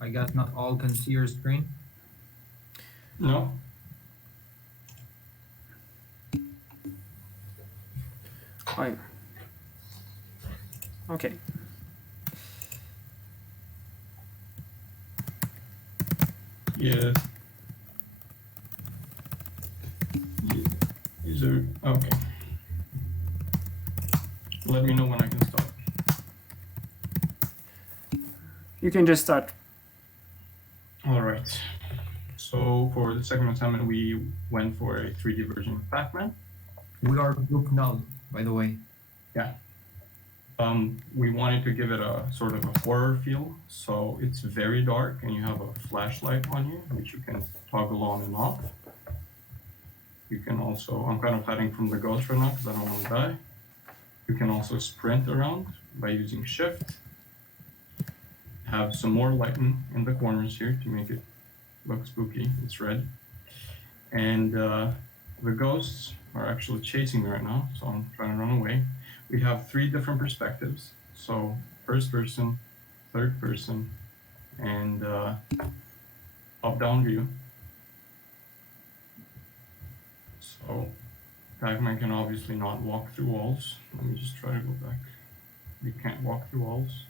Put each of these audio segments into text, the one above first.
I guess not all can see your screen. No. Fine. Okay. Yeah. Is there? Okay. Let me know when I can start. You can just start. All right. So for the second assignment, we went for a 3D version of Pac-Man. We are group null, by the way. Yeah. We wanted to give it a sort of a horror feel, so it's very dark, and you have a flashlight on you, which you can toggle on and off. You can also, I'm kind of hiding from the ghost right now because I don't want to die. You can also sprint around by using shift. Have some more lighting in the corners here to make it look spooky. It's red. And the ghosts are actually chasing me right now, so I'm trying to run away. We have 3 different perspectives. So first person, third person, and up-down view. So Pac-Man can obviously not walk through walls. Let me just try to go back. You can't walk through walls.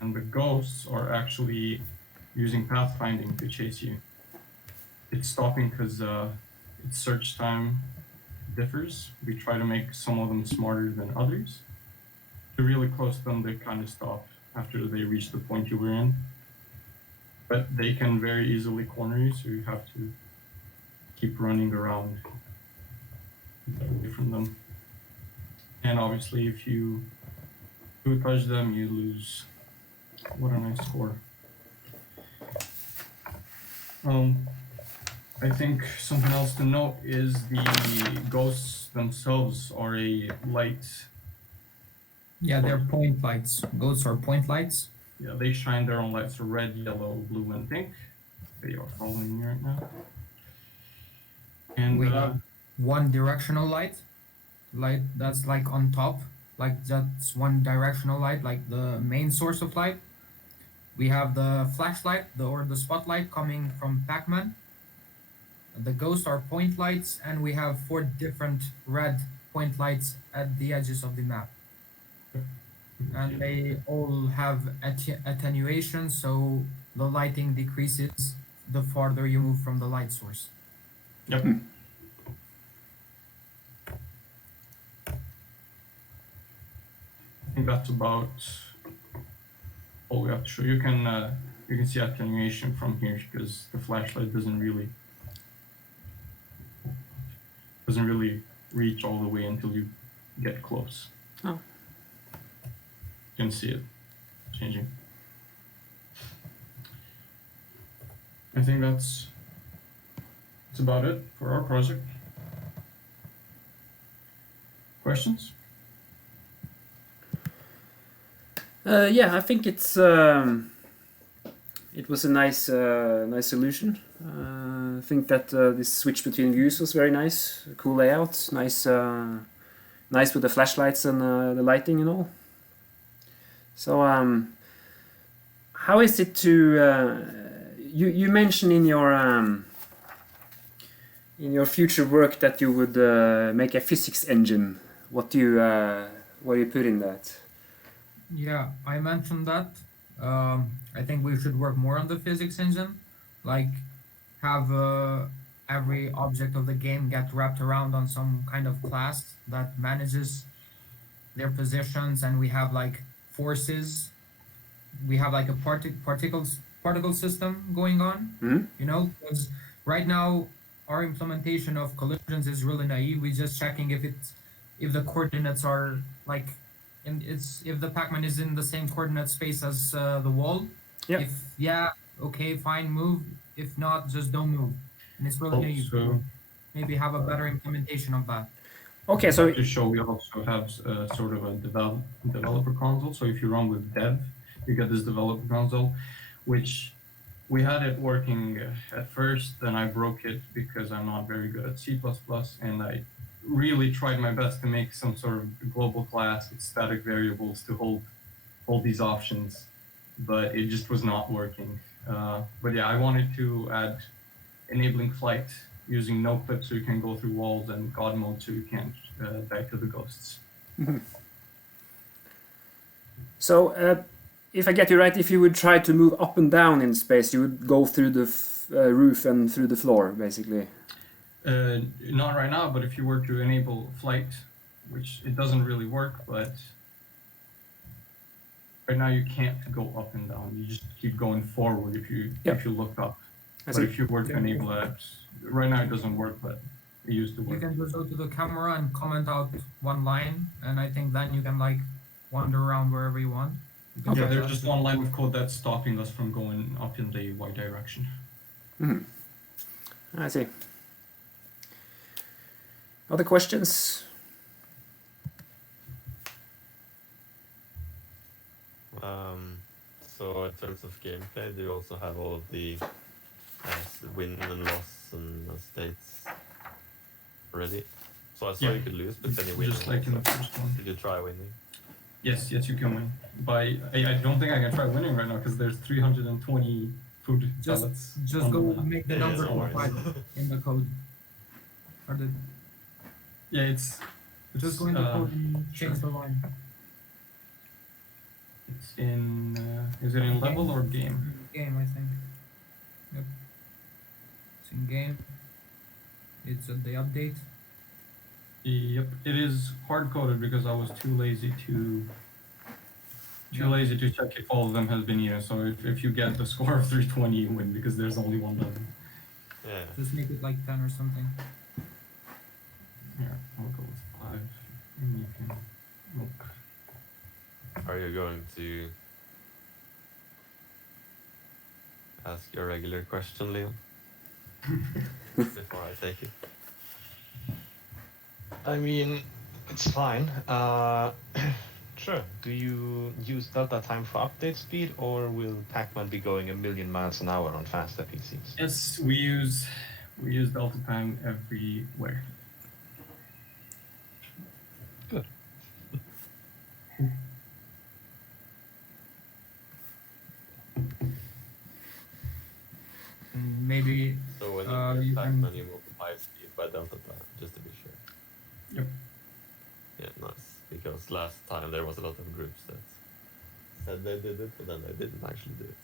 And the ghosts are actually using pathfinding to chase you. It's stopping because its search time differs. We try to make some of them smarter than others. If you're really close to them, they kind of stop after they reach the point you were in. But they can very easily corner you, so you have to keep running around away from them. And obviously, if you do touch them, you lose. What a nice score. I think something else to note is the ghosts themselves are a light. Yeah, they're point lights. Ghosts are point lights. Yeah, they shine their own lights, so red, yellow, blue, and pink. They are following me right now. And we have one directional light that's like on top, like that's one directional light, like the main source of light. We have the flashlight, or the spotlight coming from Pac-Man. The ghosts are point lights, and we have 4 different red point lights at the edges of the map. And they all have attenuation, so the lighting decreases the farther you move from the light source. Yep. I think that's about all we have to show. You can see attenuation from here because the flashlight doesn't really reach all the way until you get close. Oh. You can see it changing. I think that's about it for our project. Questions? Yeah, I think it was a nice solution. I think that this switch between views was very nice. Cool layout, nice with the flashlights and the lighting and all. So how is it to you mentioned in your future work that you would make a physics engine. What do you put in that? Yeah, I mentioned that. I think we should work more on the physics engine, like have every object of the game get wrapped around on some kind of class that manages their positions, and we have like forces. We have like a particle system going on. Mm-hmm. You know, because right now our implementation of collisions is really naive. We're just checking if the coordinates are like. And if the Pac-Man is in the same coordinate space as the wall. Yeah. If okay, fine, move. If not, just don't move. And it's really naive. Also, maybe have a better implementation of that. Okay, so to show, we also have sort of a developer console. So if you run with dev, you get this developer console, which we had it working at first. Then I broke it because I'm not very good at C++, and I really tried my best to make some sort of global class with static variables to hold these options but it just was not working. But yeah, I wanted to add enabling flight using no clip so you can go through walls, and God mode so you can't die to the ghosts. So, if I get you right, if you would try to move up and down in space, you would go through the roof and through the floor, basically. Not right now, but if you were to enable flight, which it doesn't really work, but right now you can't go up and down. You just keep going forward if you look up. But if you were to enable that, right now it doesn't work, but it used to work. You can just go to the camera and comment out one line, and I think then you can like wander around wherever you want. Okay. Yeah, there's just one line of code that's stopping us from going up in the y direction. I see. Other questions? So in terms of gameplay, do you also have all of the win and loss and states ready? So I saw you could lose, but then you win. Just like in the first one. Did you try winning? Yes, you can win. I don't think I can try winning right now because there's 320 food pellets. Just go make the number in the code. Or the it's just go in the code and change the line. It's in is it in level or game? Game, I think. Yep. It's in game. It's at the update. Yep, it is hard coded because I was too lazy to check if all of them has been used. So if you get the score of 320, you win because there's only one level. Yeah. Just make it like 10 or something. Here, I'll go with 5, and you can look. Are you going to ask your regular question, Leo? Before I take it. I mean, it's fine. Sure. Do you use delta time for update speed, or will Pac-Man be going 1,000,000 miles an hour on faster PCs? Yes, we use delta time everywhere. Good. Maybe. So when you you can- Pac-Man, you move 5 speed by delta time, just to be sure. Yep. Yeah, nice. Because last time there was a lot of groups that said they did it, but then they didn't actually do it.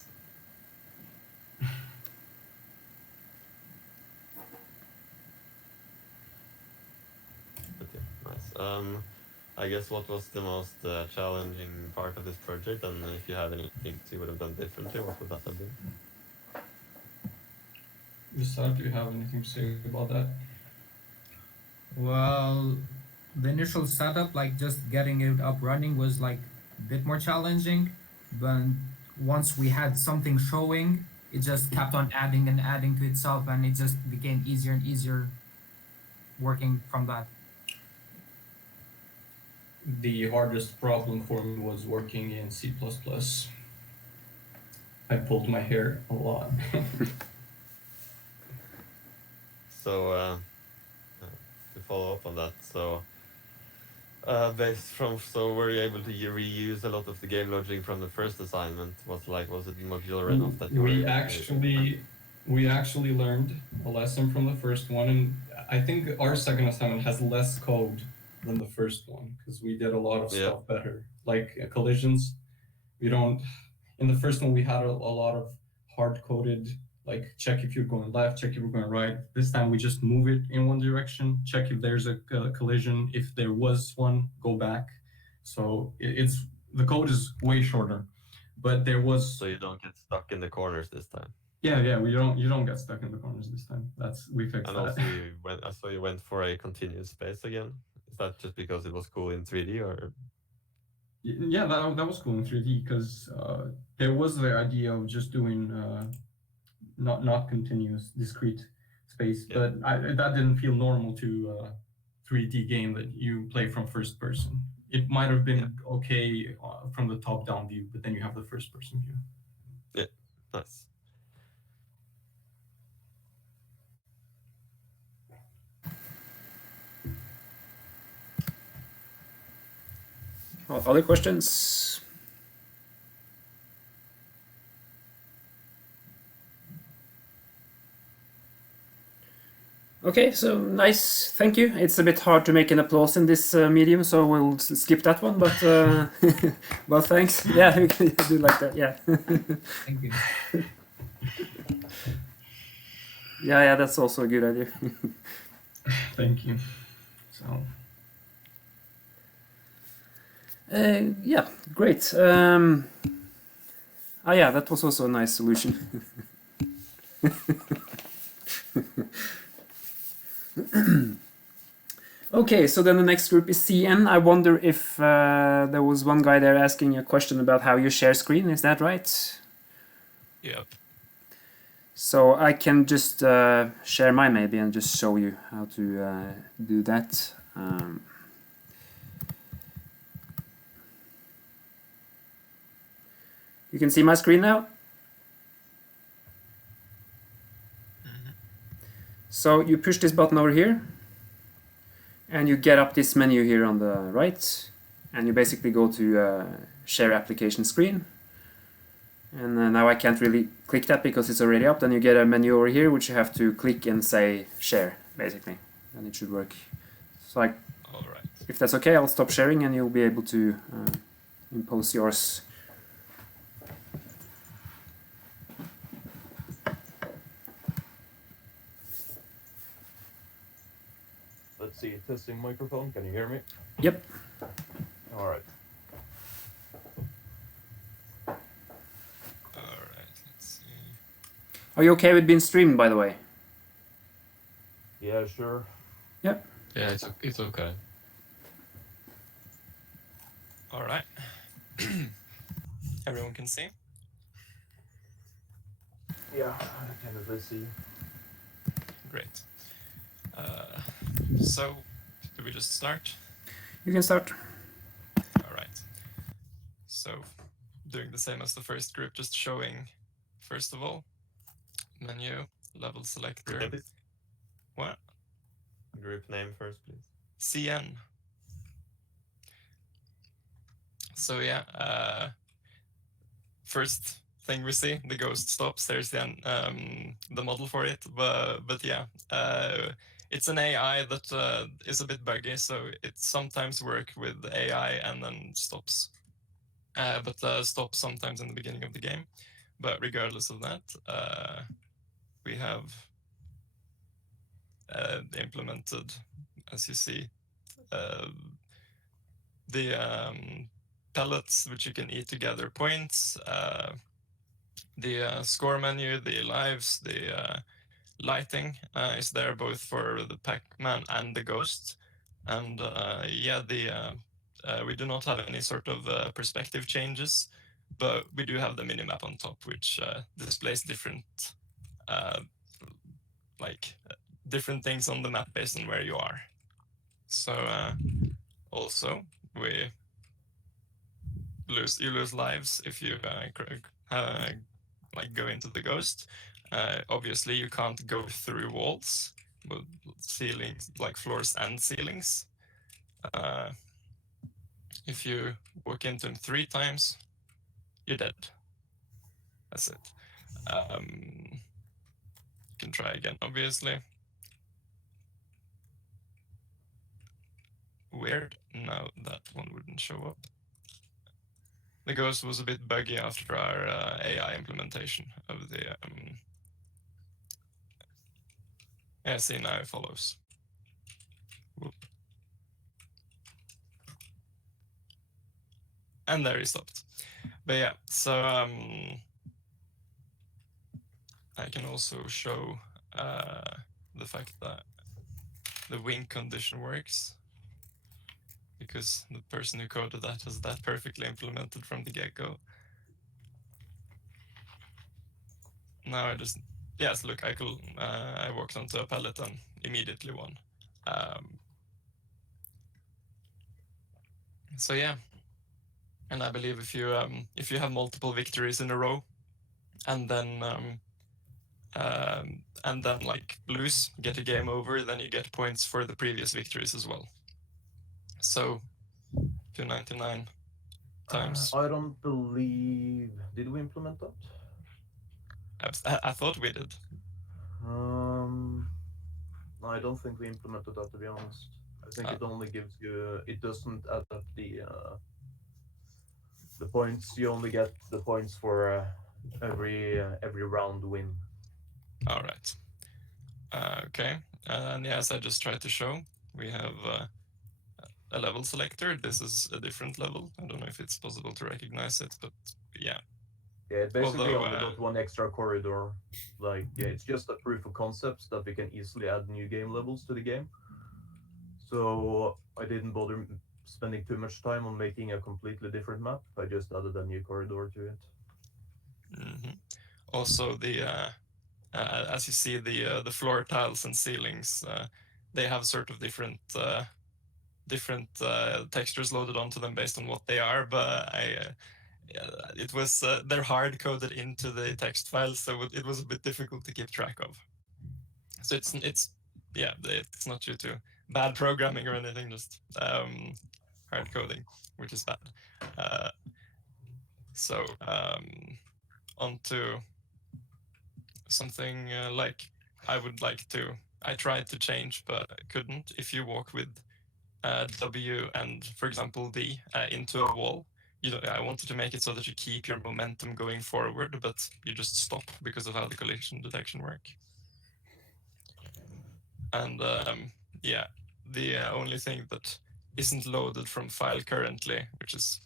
But yeah, nice. I guess what was the most challenging part of this project, and if you have anything you would have done differently, what would that have been? Gustav, do you have anything to say about that? Well, the initial setup, like just getting it up running, was like a bit more challenging. But once we had something showing, it just kept on adding and adding to itself, and it just became easier and easier working from that. The hardest problem for me was working in C++. I pulled my hair a lot. So, to follow up on that, so were you able to reuse a lot of the game logic from the first assignment? Was it modular enough that you we actually learned a lesson from the first one, and I think our second assignment has less code than the first one because we did a lot of stuff better, like collisions. In the first one we had a lot of hard-coded, like check if you're going left, check if you're going right. This time we just move it in one direction, check if there's a collision. If there was one, go back. So the code is way shorter, but there was. So you don't get stuck in the corners this time. Yeah, you don't get stuck in the corners this time. We fixed that. And also, I saw you went for a continuous space again. Is that just because it was cool in 3D, or? Yeah, that was cool in 3D because there was the idea of just doing not continuous, discrete space, but that didn't feel normal to a 3D game that you play from first person. It might have been okay from the top-down view, but then you have the first-person view. Yeah, nice. Other questions? Okay, so nice. Thank you. It's a bit hard to make an applause in this medium, so we'll skip that one. But well, thanks. Yeah, we can do like that. Yeah. Thank you. Yeah, that's also a good idea. Thank you. So Yeah, great. Yeah, that was also a nice solution. Okay, so then the next group is CN. I wonder if there was one guy there asking a question about how you share screen. Is that right? Yep. So I can just share mine maybe and just show you how to do that. You can see my screen now. So you push this button over here and you get up this menu here on the right, and you basically go to share application screen. And now I can't really click that because it's already up. Then you get a menu over here which you have to click and say share, basically, and it should work. So All right. if that's okay, I'll stop sharing and you'll be able to impose yours. Let's see, testing microphone. Can you hear me? Yep. All right. All right. Let's see. Are you okay with being streamed, by the way? Yeah, sure. Yeah, it's okay. All right. Everyone can see. Yeah, I can at least see. Great. So, do we just start? You can start. All right. So, doing the same as the first group, just showing, first of all, menu, level selector. Maybe What? group name first, please. CN. So yeah, first thing we see, the ghost stops. There's the model for it, but yeah, it's an AI that is a bit buggy, so it sometimes works with AI and then stops, but stops sometimes in the beginning of the game. But regardless of that, we have implemented, as you see, the pellets which you can eat to gather points, the score menu, the lives, the lighting is there both for the Pac-Man and the Ghost. And yeah, we do not have any sort of perspective changes, but we do have the minimap on top, which displays different different things on the map based on where you are. So also you lose lives if you go into the Ghost. Obviously you can't go through walls, but ceilings, like floors and ceilings. If you walk into them 3 times, you're dead. That's it. You can try again, obviously. Weird. No, that one wouldn't show up. The Ghost was a bit buggy after our AI implementation of the. Yeah, see, now it follows. Whoop. And there he stopped. But yeah, so I can also show the fact that the wink condition works, because the person who coded that has that perfectly implemented from the get-go. Now I just, yes, look, I walked onto a pallet and immediately won. So yeah, and I believe if you have multiple victories in a row, and then like lose, get a game over, then you get points for the previous victories as well. So 299 times. I don't believe. Did we implement that? I thought we did. No, I don't think we implemented that, to be honest. I think Ah. it only gives you. It doesn't add up the points. You only get the points for every round win. All right. Okay. And yeah, as I just tried to show, we have a level selector. This is a different level. I don't know if it's possible to recognize it, but yeah. Yeah, it basically Although, only got one extra corridor. Like, yeah, it's just a proof of concept that we can easily add new game levels to the game. So I didn't bother spending too much time on making a completely different map. I just added a new corridor to it. Also, as you see, the floor tiles and ceilings, they have sort of different textures loaded onto them based on what they are. But it was they're hard coded into the text files, so it was a bit difficult to keep track of. So it's not due to bad programming or anything, just hard coding, which is bad. So on to something like I tried to change, but I couldn't. If you walk with W and, for example, D into a wall, I wanted to make it so that you keep your momentum going forward, but you just stop because of how the collision detection work. And the only thing that isn't loaded from file currently, which is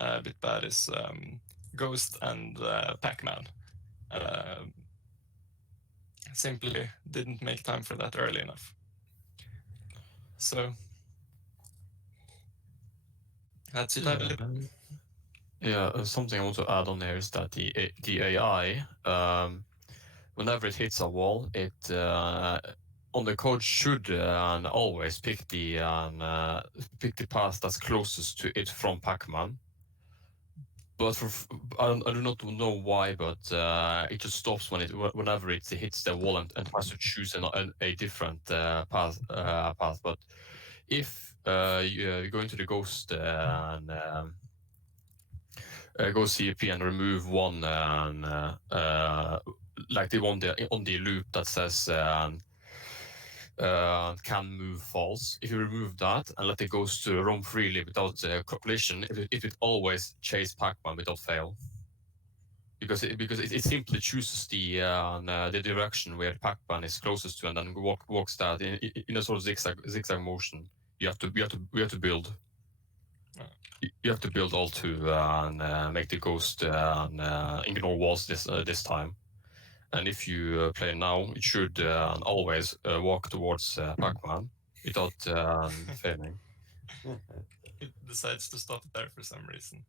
a bit bad, is Ghost and Pac-Man. Simply didn't make time for that early enough. So that's it, I believe. Yeah, something I want to add on here is that the AI, whenever it hits a wall, it on the code should always pick the path that's closest to it from Pac-Man. But I do not know why, but it just stops whenever it hits the wall and tries to choose a different path. But if you go into the Ghost and go CP and remove one like the one on the loop that says can move false. If you remove that and let the Ghost roam freely without collision, it will always chase Pac-Man without fail. Because it simply chooses the direction where Pac-Man is closest to, and then walks that in a sort of zigzag motion. We have to build. You have to build all to make the Ghost ignore walls this time. And if you play now, it should always walk towards Pac-Man without failing. It decides to stop there for some reason.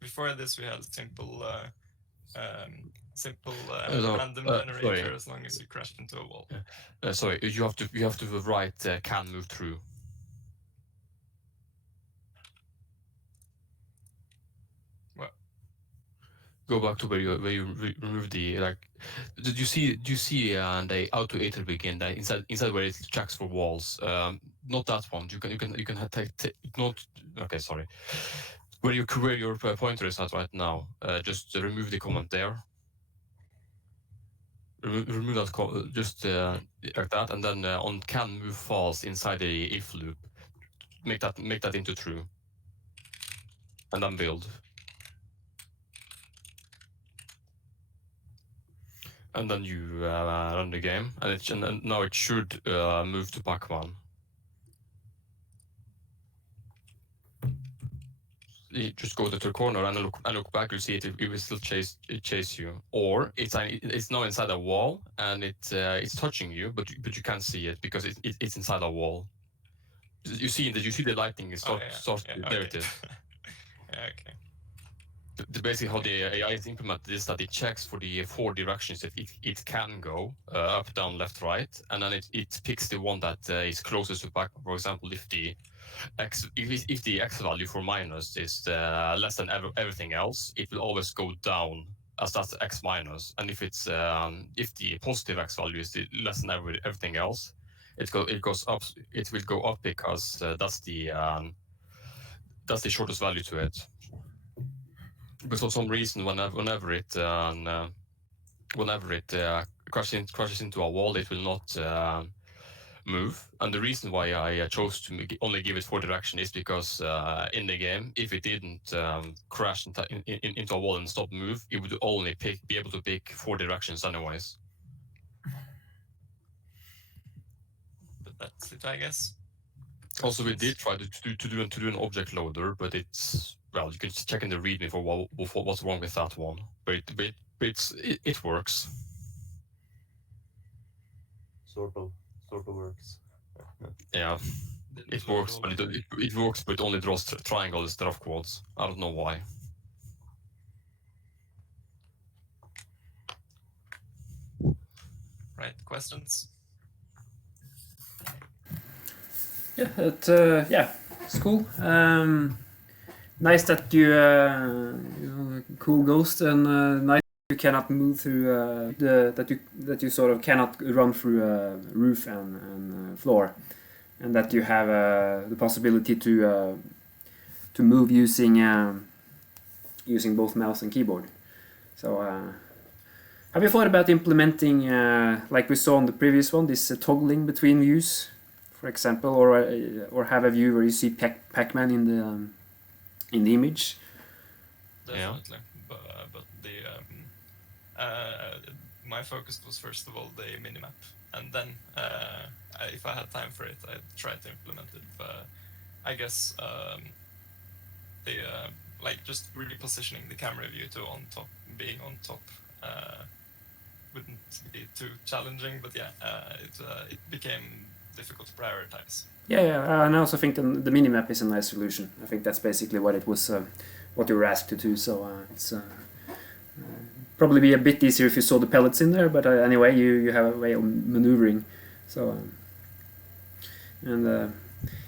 Before this, we had simple random generator, sorry. as long as you crashed into a wall. Sorry, you have to write can move through. What? Go back to where you remove the Do you see the auto iter begin inside where it checks for walls? Not that one. You can take not okay. Sorry, where your pointer is at right now. Just remove the comment there. Remove that just like that, and then on can move false inside the if loop. Make that into true, and then build. And then you run the game, and now it should move to Pac-Man. You just go to the corner and look back. You see it will still chase you, or it's now inside a wall and it's touching you, but you can't see it because it's inside a wall. You see the lighting is starts there. Okay. It is. Yeah, okay. Basically, how the AI is implemented is that it checks for the 4 directions that it can go up, down, left, right, and then it picks the one that is closest to Pac-Man. For example, if the x value for minus is less than everything else, it will always go down as that's x minus. And if it's if the positive x value is less than everything else, it goes up. It will go up because that's the shortest value to it. Because for some reason, whenever it crashes into a wall, it will not move. And the reason why I chose to only give it 4 direction is because in the game, if it didn't crash into a wall and stop move, it would only be able to pick 4 directions anyways. But that's it, I guess. Also, we did try to do an object loader, but it's, well, you can check in the README for what's wrong with that one. But it works. Sort of works. Yeah, it works, but it works, but it only draws triangles instead of quads. I don't know why. Right, questions? Yeah, it's cool. Nice that you know, cool ghost, and nice you cannot move through that you sort of cannot run through roof and floor, and that you have the possibility to move using both mouse and keyboard. So have you thought about implementing, like we saw on the previous one, this toggling between views, for example, or have a view where you see Pac-Man in the image? Definitely, but the my focus was first of all the minimap, and then if I had time for it, I'd try to implement it. But I guess the like just really positioning the camera view to being on top wouldn't be too challenging. But yeah, it became difficult to prioritize. Yeah, and I also think the minimap is a nice solution. I think that's basically what it was, what you were asked to do. So it's probably be a bit easier if you saw the pellets in there. But anyway, you have a way of maneuvering. So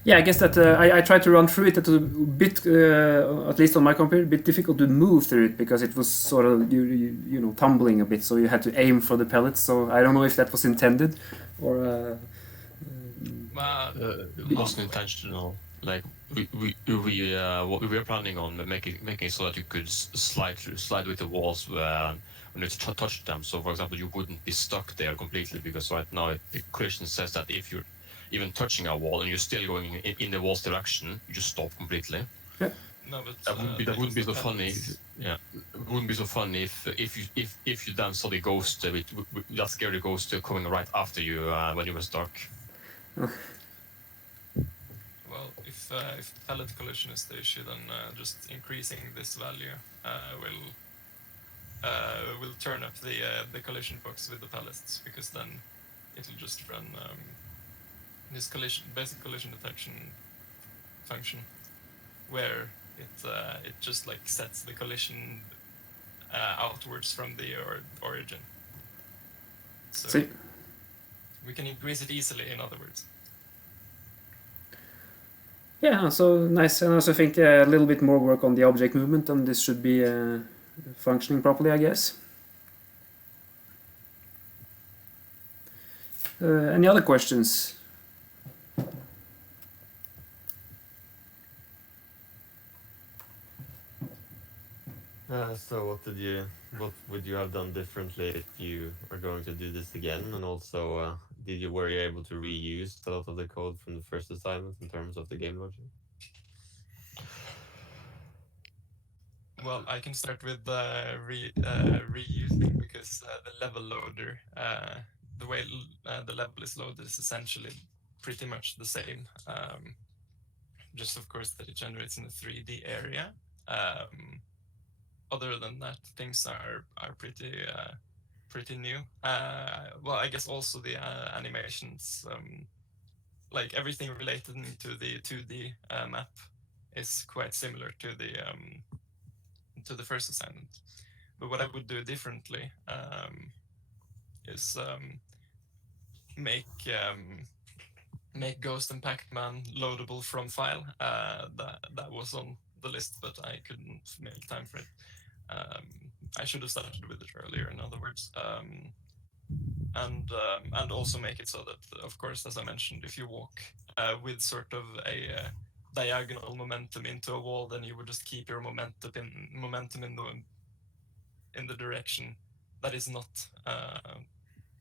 yeah, I guess that I tried to run through it. It was a bit, at least on my computer, a bit difficult to move through it because it was sort of you know, tumbling a bit. So you had to aim for the pellets. So I don't know if that was intended or. It wasn't intentional. Like we were planning on making it so that you could slide with the walls when you touch them. So, for example, you wouldn't be stuck there completely, because right now the collision says that if you're even touching a wall and you're still going in the wall's direction, you just stop completely. Yeah. No, but that wouldn't be so funny. Yeah, it wouldn't be so funny if you then saw the ghost with that scary ghost coming right after you when you were stuck. Well, if pellet collision is the issue, then just increasing this value will turn up the collision box with the pellets, because then it'll just run this basic collision detection function, where it just like sets the collision outwards from the origin. So See? we can increase it easily, in other words. Yeah, so nice. And I also think a little bit more work on the object movement, and this should be functioning properly, I guess. Any other questions? So what would you have done differently if you are going to do this again? And also, were you able to reuse a lot of the code from the first assignment in terms of the game logic? Well, I can start with reusing, because the level loader, the way the level is loaded is essentially pretty much the same. Just of course that it generates in the 3D area. Other than that, things are pretty new. Well, I guess also the animations, like everything related to the 2D map, is quite similar to the first assignment. But what I would do differently is make Ghost and Pac-Man loadable from file. That was on the list, but I couldn't make time for it. I should have started with it earlier, in other words, and also make it so that, of course, as I mentioned, if you walk with sort of a diagonal momentum into a wall, then you would just keep your momentum in the direction that is not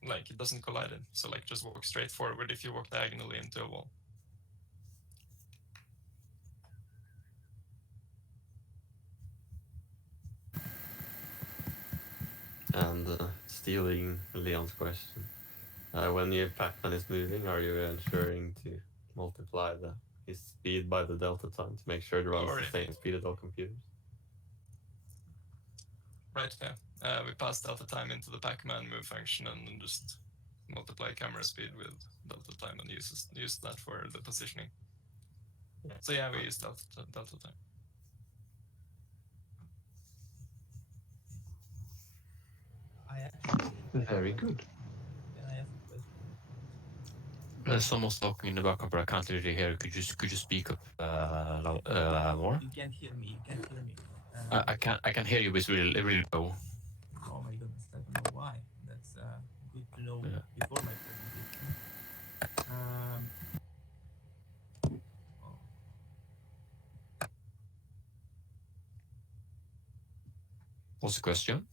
like it doesn't collide it. So like just walk straight forward if you walk diagonally into a wall. And stealing Leon's question, when your Pac-Man is moving, are you ensuring to multiply his speed by the delta time to make sure it runs the same speed as all computers? Right, yeah. We pass delta time into the Pac-Man move function and then just multiply camera speed with delta time and use that for the positioning. Yeah. So yeah, we use delta time. Very good. Someone's talking in the background, but I can't really hear. Could you speak up more? You can't hear me. You can't hear me. I can hear you, but it's really low. Oh my goodness, I don't know why. That's good to know before my presentation. What's the question?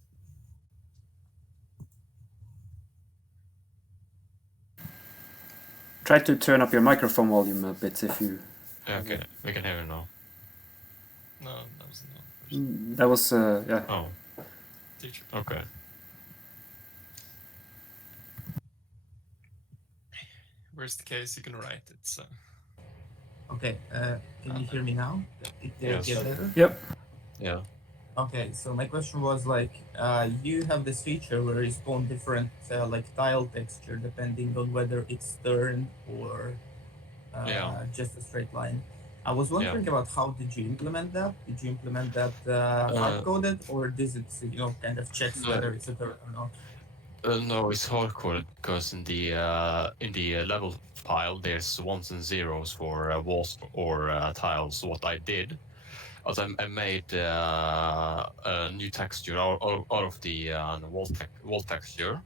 Try to turn up your microphone volume a bit if you... Yeah, okay, we can hear you now. No, that was not. That was, yeah. Oh. Teacher. Okay. Where's the case? You can write it. Okay, can you hear me now? Yes. Yep. Yeah. Okay, so my question was like, you have this feature where you spawn different like tile texture depending on whether it's turned or just a straight line. I was wondering about how did you implement that? Did you implement that hard-coded, or does it kind of checks whether it's a turn or not? No, it's hard-coded because in the level file there's ones and zeros for walls or tiles. So what I did was I made a new texture out of the wall texture,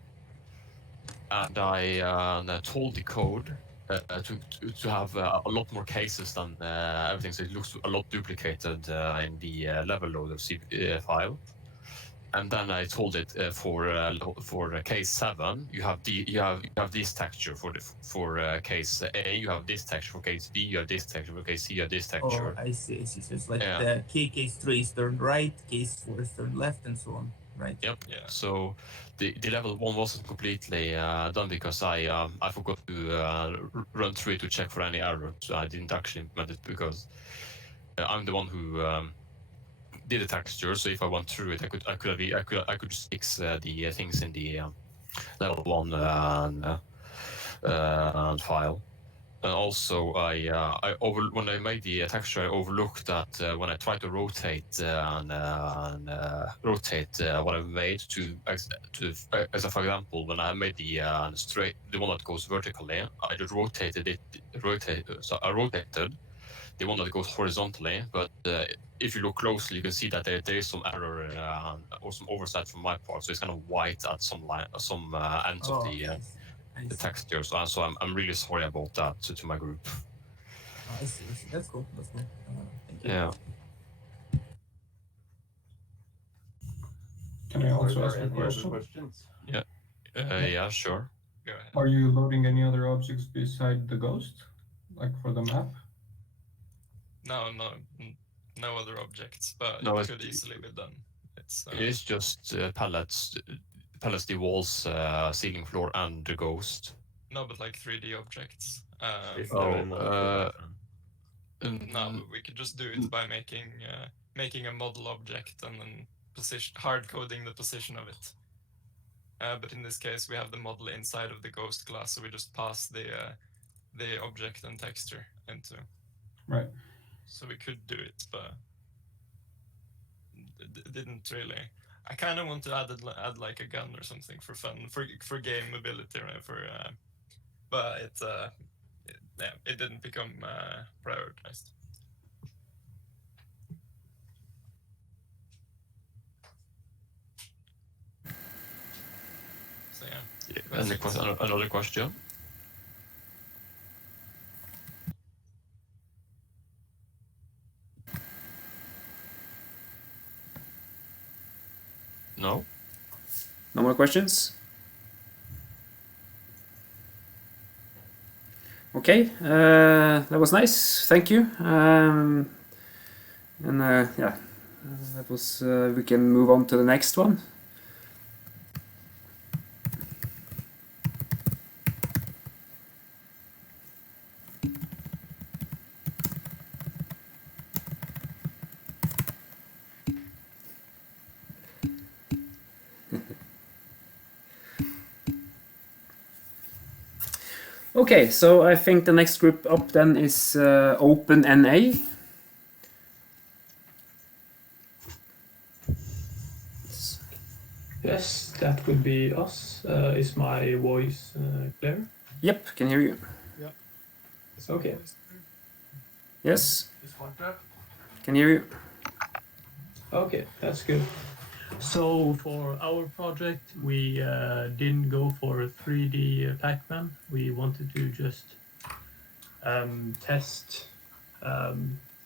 and I told the code to have a lot more cases than everything, so it looks a lot duplicated in the level loader file. And then I told it for case 7, you have this texture for case A, you have this texture for case B, you have this texture for case C, you have this texture. Oh, I see. So it's like the case 3 is turned right, case 4 is turned left, and so on, right? Yep. Yeah. So the level 1 wasn't completely done because I forgot to run through it to check for any errors. So I didn't actually implement it because I'm the one who did the texture. So if I went through it, I could just fix the things in the level 1 file. And also, when I made the texture, I overlooked that when I tried to rotate what I made to, as for example, when I made the one that goes vertically, I just rotated. So I rotated the one that goes horizontally, but if you look closely, you can see that there is some error or some oversight from my part. So it's kind of white at some ends of the texture. So I'm really sorry about that to my group. I see. That's cool. Thank you. Yeah. Can I also ask a Any other question? questions? Yeah. Yeah, sure. Go ahead. Are you loading any other objects beside the ghost, like for the map? No other objects, but No, it could easily be done. It's just pallets, the walls, ceiling, floor, and the ghost. No, but like 3D objects. No, but we could just do it by making a model object and then hard coding the position of it. But in this case, we have the model inside of the ghost glass, so we just pass the object and texture into. Right. So we could do it, but it didn't really. I kind of want to add like a gun or something for fun, for game mobility, right? But it didn't become prioritized. So yeah. Another question? No? No more questions? Okay, that was nice. Thank you. Yeah, that was. We can move on to the next one. Okay, so I think the next group up then is OpenNA. Yes, that would be us. Is my voice clear? Yep, can hear you. Okay. Yes, can hear you. Okay, that's good. So for our project, we didn't go for a 3D Pac-Man. We wanted to just test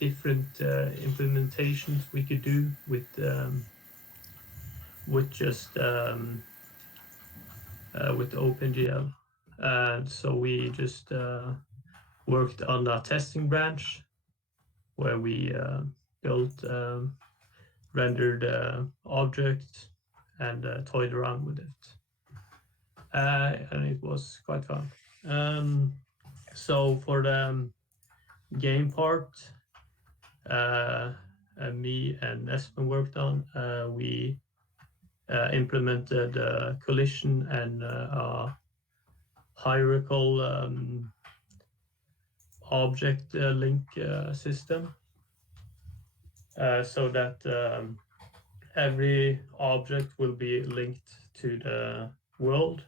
different implementations we could do with just with OpenGL. And so we just worked on a testing branch where we built rendered objects and toyed around with it. And it was quite fun. So for the game part, me and Espen worked on, we implemented collision and a hierarchical object link system, so that every object will be linked to the world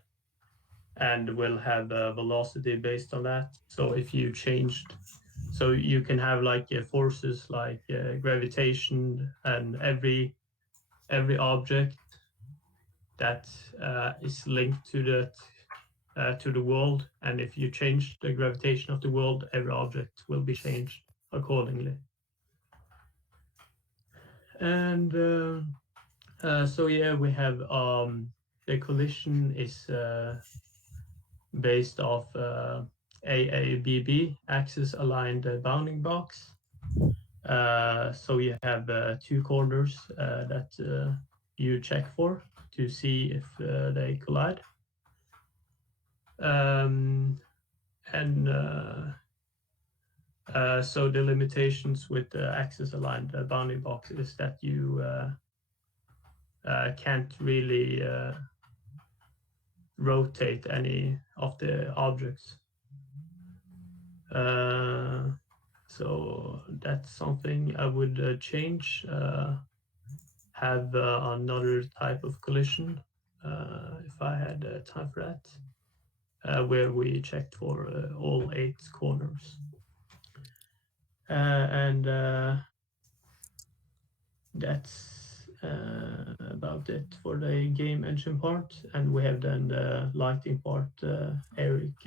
and will have a velocity based on that. So if you changed, so you can have like forces like gravitation, and every object that is linked to the world, and if you change the gravitation of the world, every object will be changed accordingly. And so yeah, we have the collision is based off AABB, axis aligned bounding box. So you have 2 corners that you check for to see if they collide. So the limitations with the axis aligned bounding box is that you can't really rotate any of the objects. So that's something I would change. Have another type of collision if I had time for that, where we checked for all 8 corners. And that's about it for the game engine part. And we have then the lighting part Eric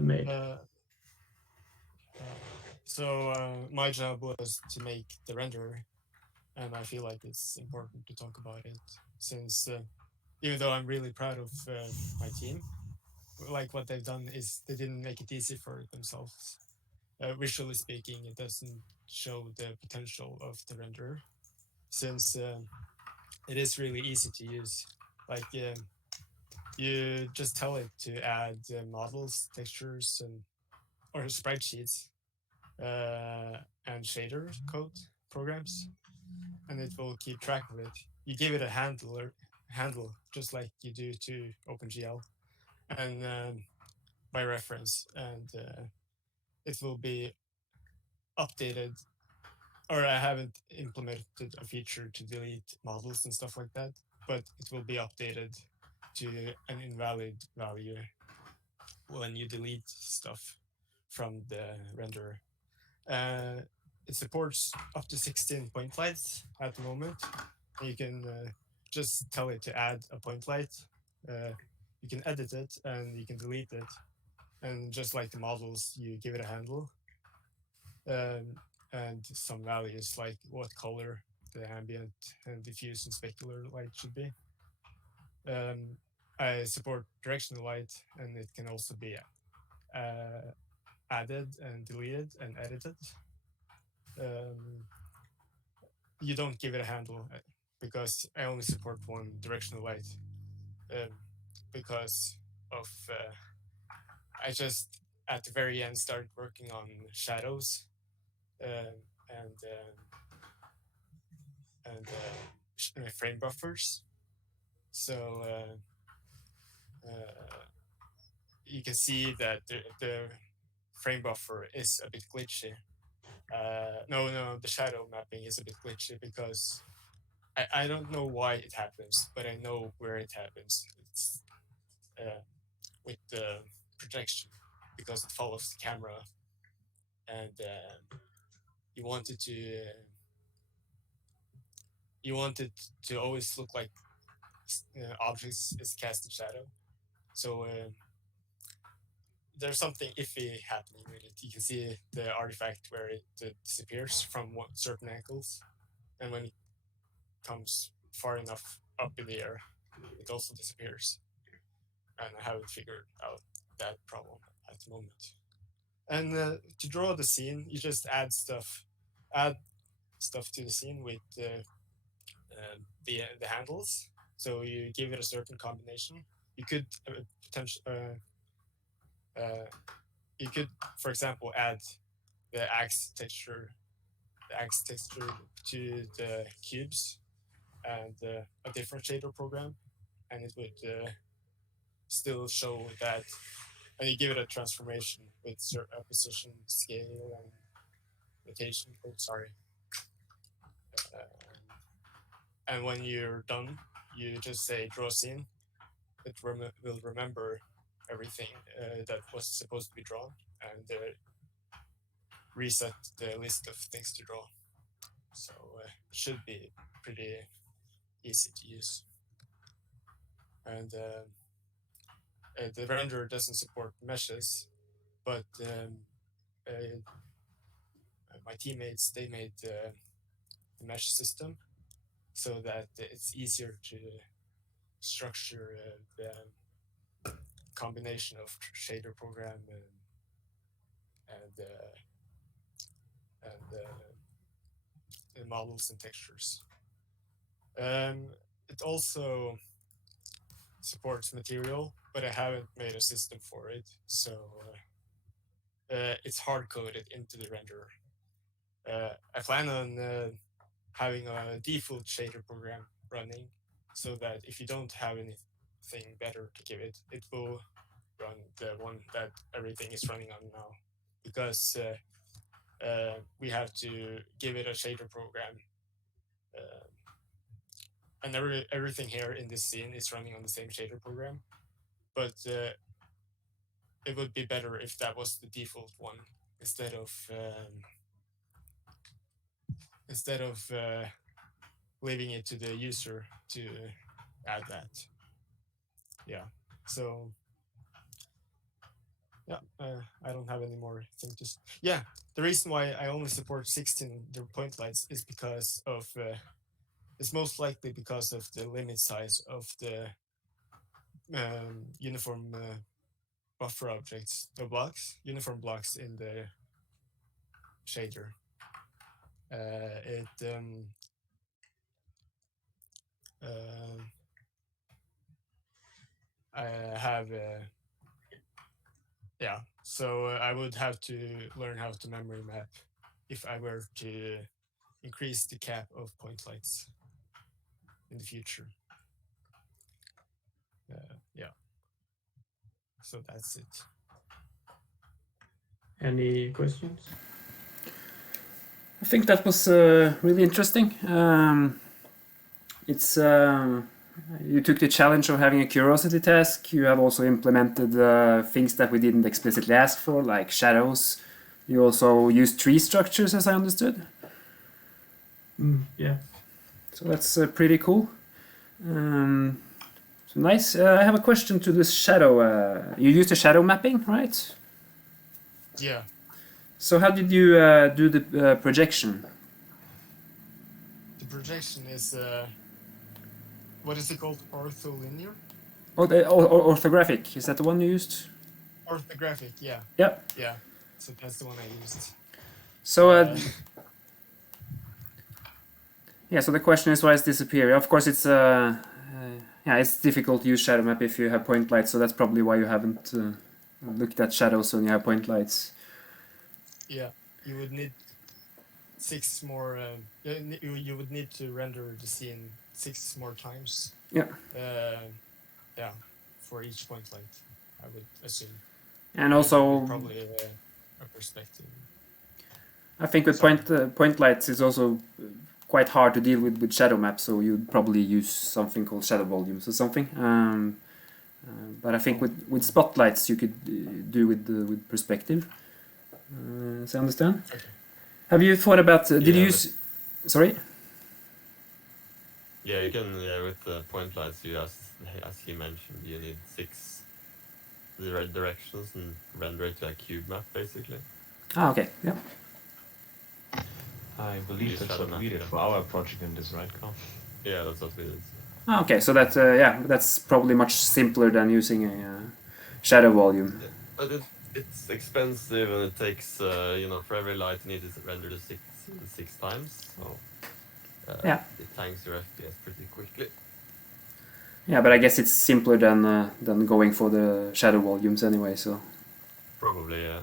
made. So my job was to make the renderer, and I feel like it's important to talk about it, since even though I'm really proud of my team, like what they've done is they didn't make it easy for themselves. Visually speaking, it doesn't show the potential of the renderer, since it is really easy to use. Like you just tell it to add models, textures, or spreadsheets and shader code programs, and it will keep track of it. You give it a handle just like you do to OpenGL, and by reference, and it will be updated. Or I haven't implemented a feature to delete models and stuff like that, but it will be updated to an invalid value when you delete stuff from the renderer. It supports up to 16 point lights at the moment. You can just tell it to add a point light. You can edit it and you can delete it. And just like the models, you give it a handle and some values like what color the ambient and diffuse and specular light should be. I support directional light, and it can also be added and deleted and edited. You don't give it a handle because I only support one directional light because of I just at the very end started working on shadows and frame buffers. So you can see that the frame buffer is a bit glitchy. No, the shadow mapping is a bit glitchy because I don't know why it happens, but I know where it happens. It's with the projection because it follows the camera, and you want it to always look like objects is cast in shadow. So there's something iffy happening with it. You can see the artifact where it disappears from certain angles, and when it comes far enough up in the air, it also disappears. And I haven't figured out that problem at the moment. And to draw the scene, you just add stuff to the scene with the handles. So you give it a certain combination. You could for example, add the axe texture to the cubes and a different shader program, and it would still show that. And you give it a transformation with certain position, scale, and rotation. Oh, sorry. And when you're done, you just say draw scene. It will remember everything that was supposed to be drawn and reset the list of things to draw. So it should be pretty easy to use. And the renderer doesn't support meshes, but my teammates, they made the mesh system so that it's easier to structure the combination of shader program and models and textures. It also supports material, but I haven't made a system for it, so it's hard-coded into the renderer. I plan on having a default shader program running so that if you don't have anything better to give it, it will run the one that everything is running on now, because we have to give it a shader program, and everything here in this scene is running on the same shader program, but it would be better if that was the default one instead of leaving it to the user to add that. Yeah, so yeah, I don't have any more things to say. Yeah, the reason why I only support 16 point lights is because of it's most likely because of the limit size of the uniform buffer objects, the uniform blocks in the shader. I have yeah, so I would have to learn how to memory map if I were to increase the cap of point lights in the future. Yeah, so that's it. Any questions? I think that was really interesting. It's you took the challenge of having a curiosity task. You have also implemented things that we didn't explicitly ask for, like shadows. You also used tree structures, as I understood. Yeah. So that's pretty cool. So nice. I have a question to this shadow. You used a shadow mapping, right? Yeah. So how did you do the projection? The projection is what is it called? Ortholinear? Oh, the orthographic. Is that the one you used? Orthographic, yeah. Yep. Yeah. So that's the one I used. So yeah, so the question is why it's disappearing. Of course, it's yeah, it's difficult to use shadow map if you have point lights. So that's probably why you haven't looked at shadows when you have point lights. Yeah, you would need 6 more. You would need to render the scene 6 more times. Yeah. Yeah, for each point light, I would assume. And also, probably a perspective. I think with point lights, it's also quite hard to deal with shadow maps. So you'd probably use something called shadow volumes or something. But I think with spotlights, you could do with perspective. So I understand. Okay. Have you thought about? Did you Yeah, use? Sorry. Yeah, you can. Yeah, with the point lights, you as he mentioned, you need 6 directions and render it to a cube map, basically. Ah, okay. Yeah. I believe Use that's shadow what map, we did yeah. for our project in this, right, Carl? Yeah, that's what we did. Ah, okay. So that yeah, that's probably much simpler than using a shadow volume. Yeah. But it's expensive and it takes you know, for every light you need to render the 6 times, so Yeah. it tanks your FPS pretty quickly. Yeah, but I guess it's simpler than going for the shadow volumes anyway. So Probably, yeah.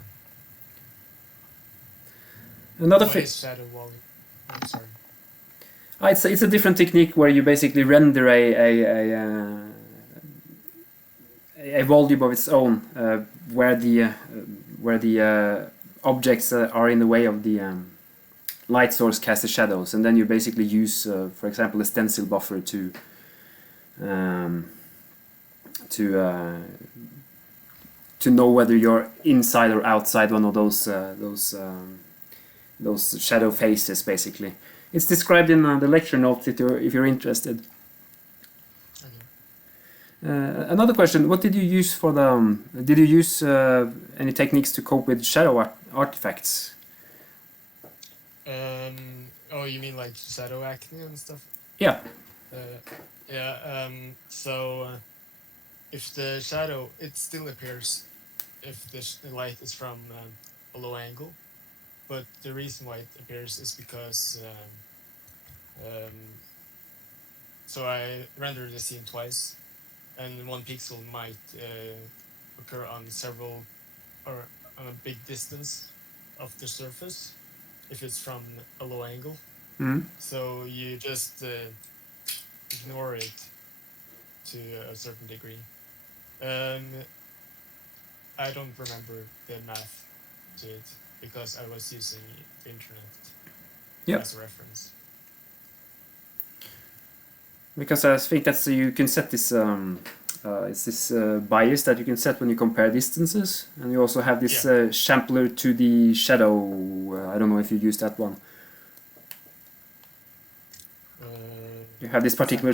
another What thing. is shadow volume? I'm sorry. It's a different technique where you basically render a volume of its own where the objects are in the way of the light source cast the shadows, and then you basically use, for example, a stencil buffer to know whether you're inside or outside one of those shadow faces, basically. It's described in the lecture notes if you're interested. Okay. Another question: what did you use for the? Did you use any techniques to cope with shadow artifacts? Oh, you mean like shadow acne and stuff? Yeah. Yeah. So if the shadow, it still appears if the light is from a low angle, but the reason why it appears is because so I rendered the scene twice, and 1 pixel might occur on several or on a big distance of the surface if it's from a low angle. Mm-hmm. So you just ignore it to a certain degree. I don't remember the math to it because I was using the internet as a reference. Because I think that's you can set this it's this bias that you can set when you compare distances, and you also have this sampler to the shadow. I don't know if you use that one. You have this particular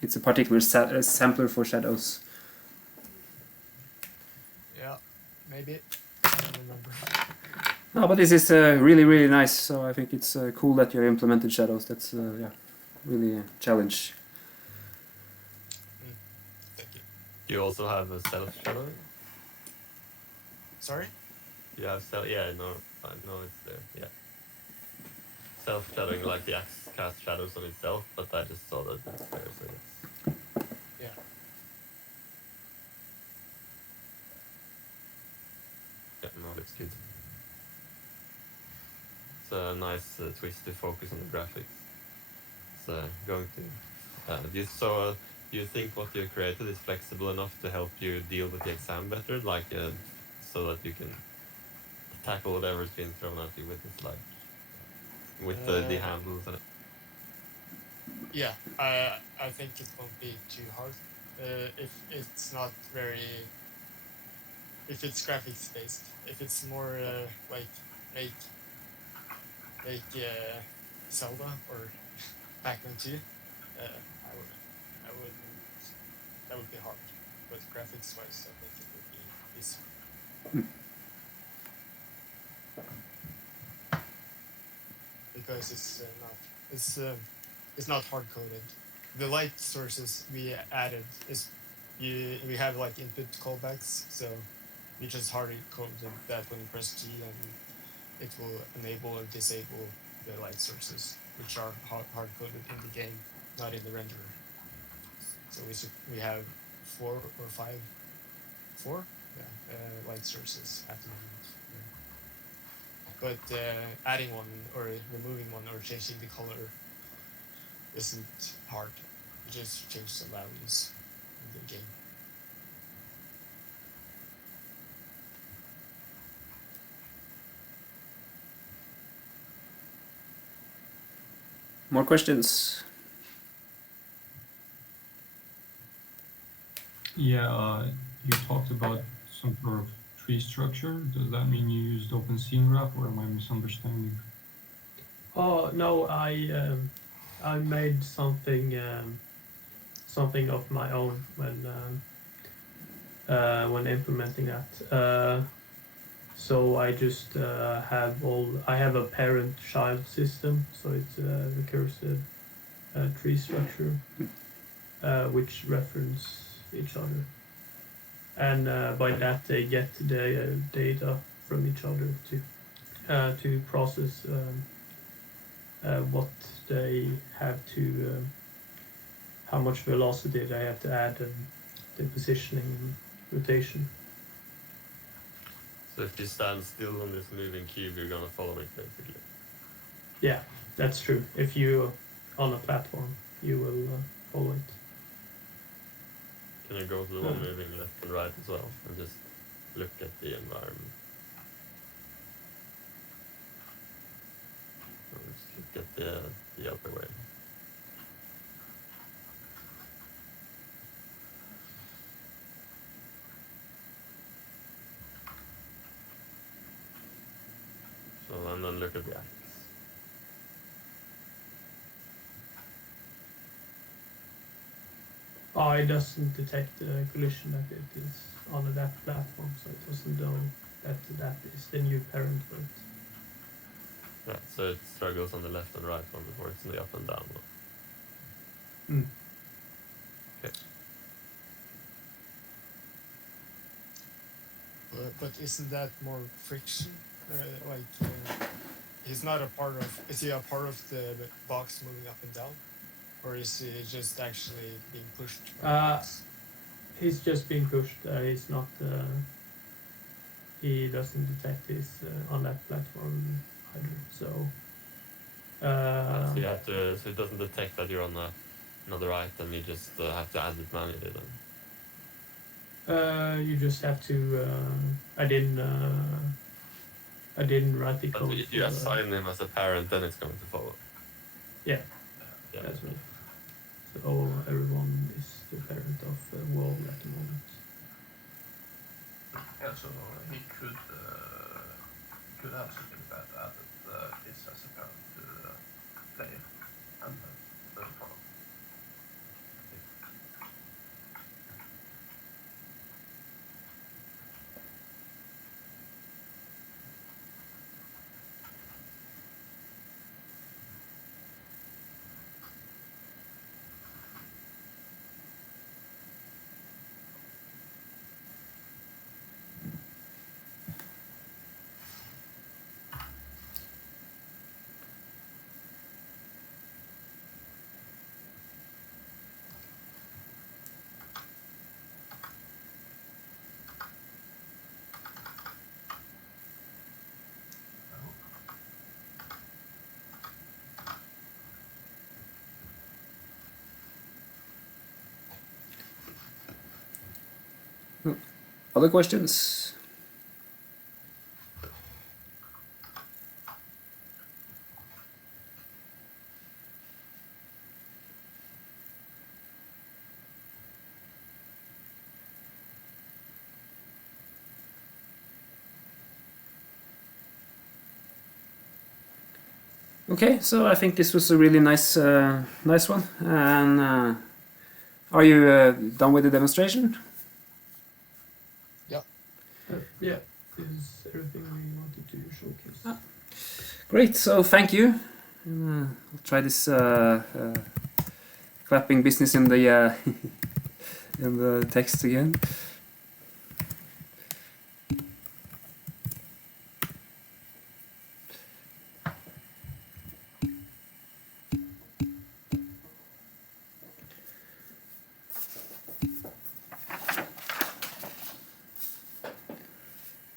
it's a particular sampler for shadows. Yeah, maybe. I don't remember. No, but this is really nice. So I think it's cool that you implemented shadows. That's yeah, really a challenge. Thank you. You also have a self shadowing? Sorry? You have yeah, no, I know it's there, yeah. Self shadowing, like the axe cast shadows on itself, but I just saw that it's there, so yes. Yeah. Yeah, no, it's good. It's a nice twist to focus on the graphics. It's going to. Do you think what you created is flexible enough to help you deal with the exam better, like so that you can tackle whatever's being thrown at you with this, like with the handles and it? Yeah, I think it won't be too hard if it's not very. If it's graphics based, if it's more like Zelda or Pac-Man 2, I would that would be hard. But graphics wise, I think it would be easy. Because it's not hard coded. The light sources we added is we have like input callbacks, so we just hard code that when you press G, and it will enable or disable the light sources, which are hard coded in the game, not in the renderer. So we have 4 or 5, 4, light sources at the moment. But adding one or removing one or changing the color isn't hard. You just change the values in the game. More questions? Yeah, you talked about some sort of tree structure. Does that mean you used OpenSceneGraph, or am I misunderstanding? Oh no, I made something something of my own when implementing that. So I just I have a parent-child system, so it's a recursive tree structure which reference each other, and by that they get the data from each other to process what they have to, how much velocity they have to add, and the positioning and rotation. So if you stand still on this moving cube, you're gonna follow it basically. Yeah, that's true. If you're on a platform, you will follow it. Can you go to the one moving left and right as well, and just look at the environment? Or just look at the other way. So, and then look at the axis. Oh, it doesn't detect the collision that it is on that platform, so it doesn't know that that is the new parent for it. Yeah, so it struggles on the left and right one before it's in the up and down one. Okay. But isn't that more friction? He's not a part of. Is he a part of the box moving up and down, or is he just actually being pushed? He's just being pushed. He's not. He doesn't detect his on that platform either. So. So you have to. So it doesn't detect that you're on another item. You just have to add it manually then. You just have to. I didn't write the code. But if you assign him as a parent, then it's going to follow. Yeah. That's right. So everyone is the parent of the world at the moment. Yeah, so he could have something that added kids as a parent to play and then follow. Other questions? Okay, so I think this was a really nice one. And are you done with the demonstration? Yeah, this is everything we wanted to showcase. Great, so thank you. I'll try this clapping business in the in the text again.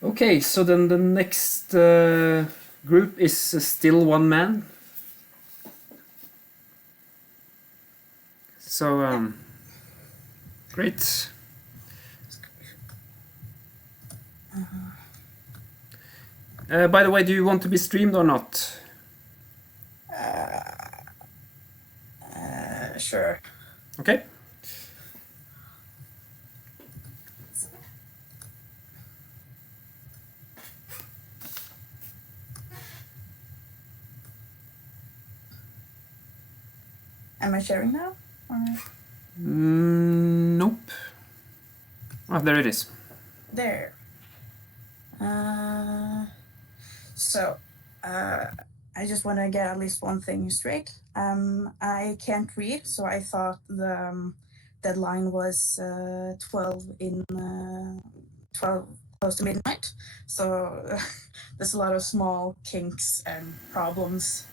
Okay, so then the next group is still one man. So, great. By the way, do you want to be streamed or not? Sure. Okay. Am I sharing now? Or... Nope. Oh, there it is. There. I just want to get at least one thing straight. I can't read, so I thought the deadline was 12 close to midnight. So there's a lot of small kinks and problems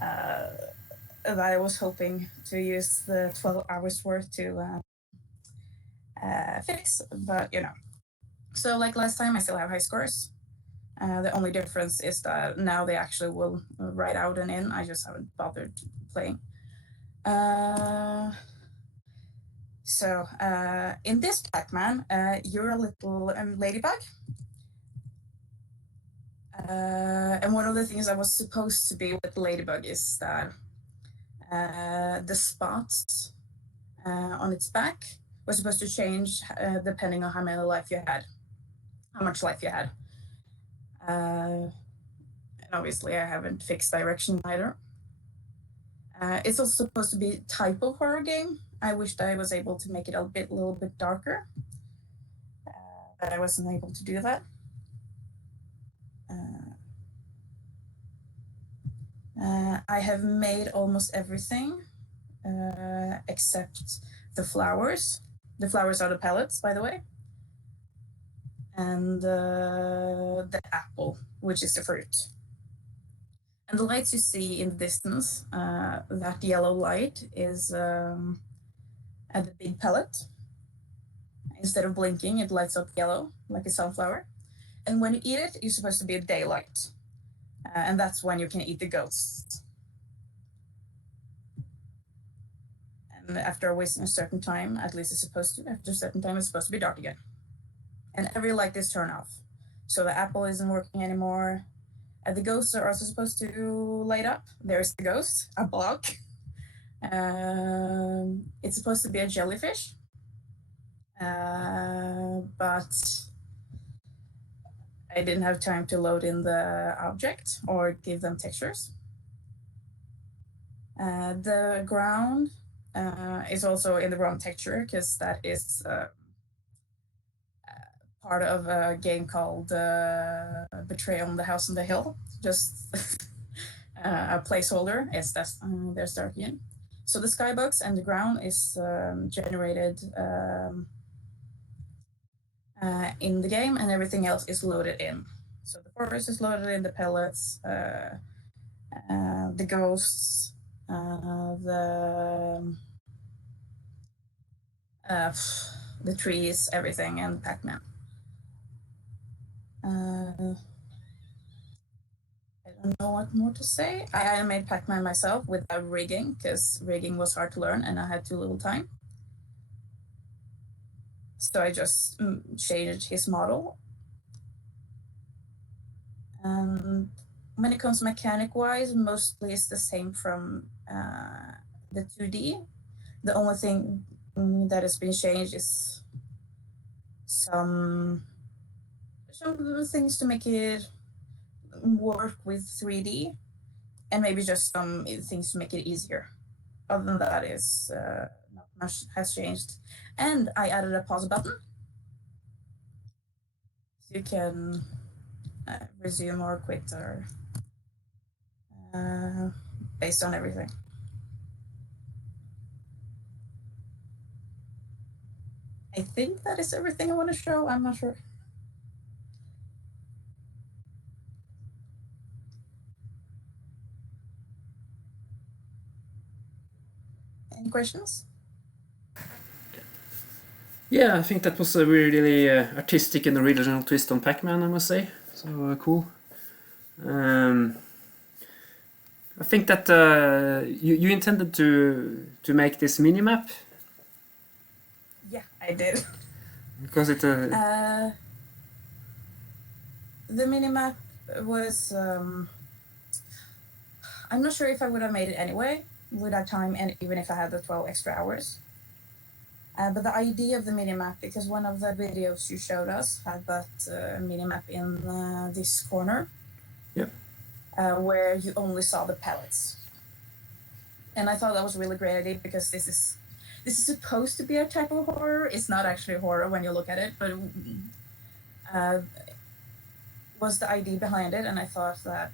that I was hoping to use the 12 hours worth to fix, but you know. So like last time, I still have high scores. The only difference is that now they actually will write out and in. I just haven't bothered playing. In this Pac-Man, you're a little ladybug. And one of the things I was supposed to be with the ladybug is that the spots on its back was supposed to change depending on how much life you had. And obviously I haven't fixed direction either. It's also supposed to be a type of horror game. I wished I was able to make it a little bit darker, but I wasn't able to do that. I have made almost everything except the flowers. The flowers are the pellets, by the way. And the apple, which is the fruit. And the lights you see in the distance, that yellow light is at the big pellet. Instead of blinking, it lights up yellow, like a sunflower. And when you eat it, you're supposed to be daylight. And that's when you can eat the ghosts. And after wasting a certain time, at least it's supposed to, after a certain time, it's supposed to be dark again. And every light is turned off. So the apple isn't working anymore. The ghosts are also supposed to light up. There's the ghost, a block. It's supposed to be a jellyfish. But I didn't have time to load in the object or give them textures. The ground is also in the wrong texture because that is part of a game called Betrayal on the House on the Hill. Just a placeholder. They're starting in. So the skybox and the ground is generated in the game, and everything else is loaded in. So the forest is loaded in, the pellets, the ghosts, the trees, everything, and Pac-Man. I don't know what more to say. I made Pac-Man myself without rigging, because rigging was hard to learn and I had too little time. So I just changed his model. And when it comes mechanic-wise, mostly it's the same from the 2D. The only thing that has been changed is some things to make it work with 3D, and maybe just some things to make it easier. Other than that, is not much has changed. And I added a pause button, so you can resume or quit or based on everything. I think that is everything I want to show. I'm not sure. Any questions? Yeah, I think that was a really artistic and original twist on Pac-Man, I must say. So cool. I think that you intended to make this minimap. Yeah, I did. Because it. The minimap was. I'm not sure if I would have made it anyway without time, and even if I had the 12 extra hours. But the idea of the minimap, because one of the videos you showed us had that minimap in this corner. Yep. Where you only saw the pellets. And I thought that was a really great idea because this is supposed to be a type of horror. It's not actually horror when you look at it, but was the idea behind it. And I thought that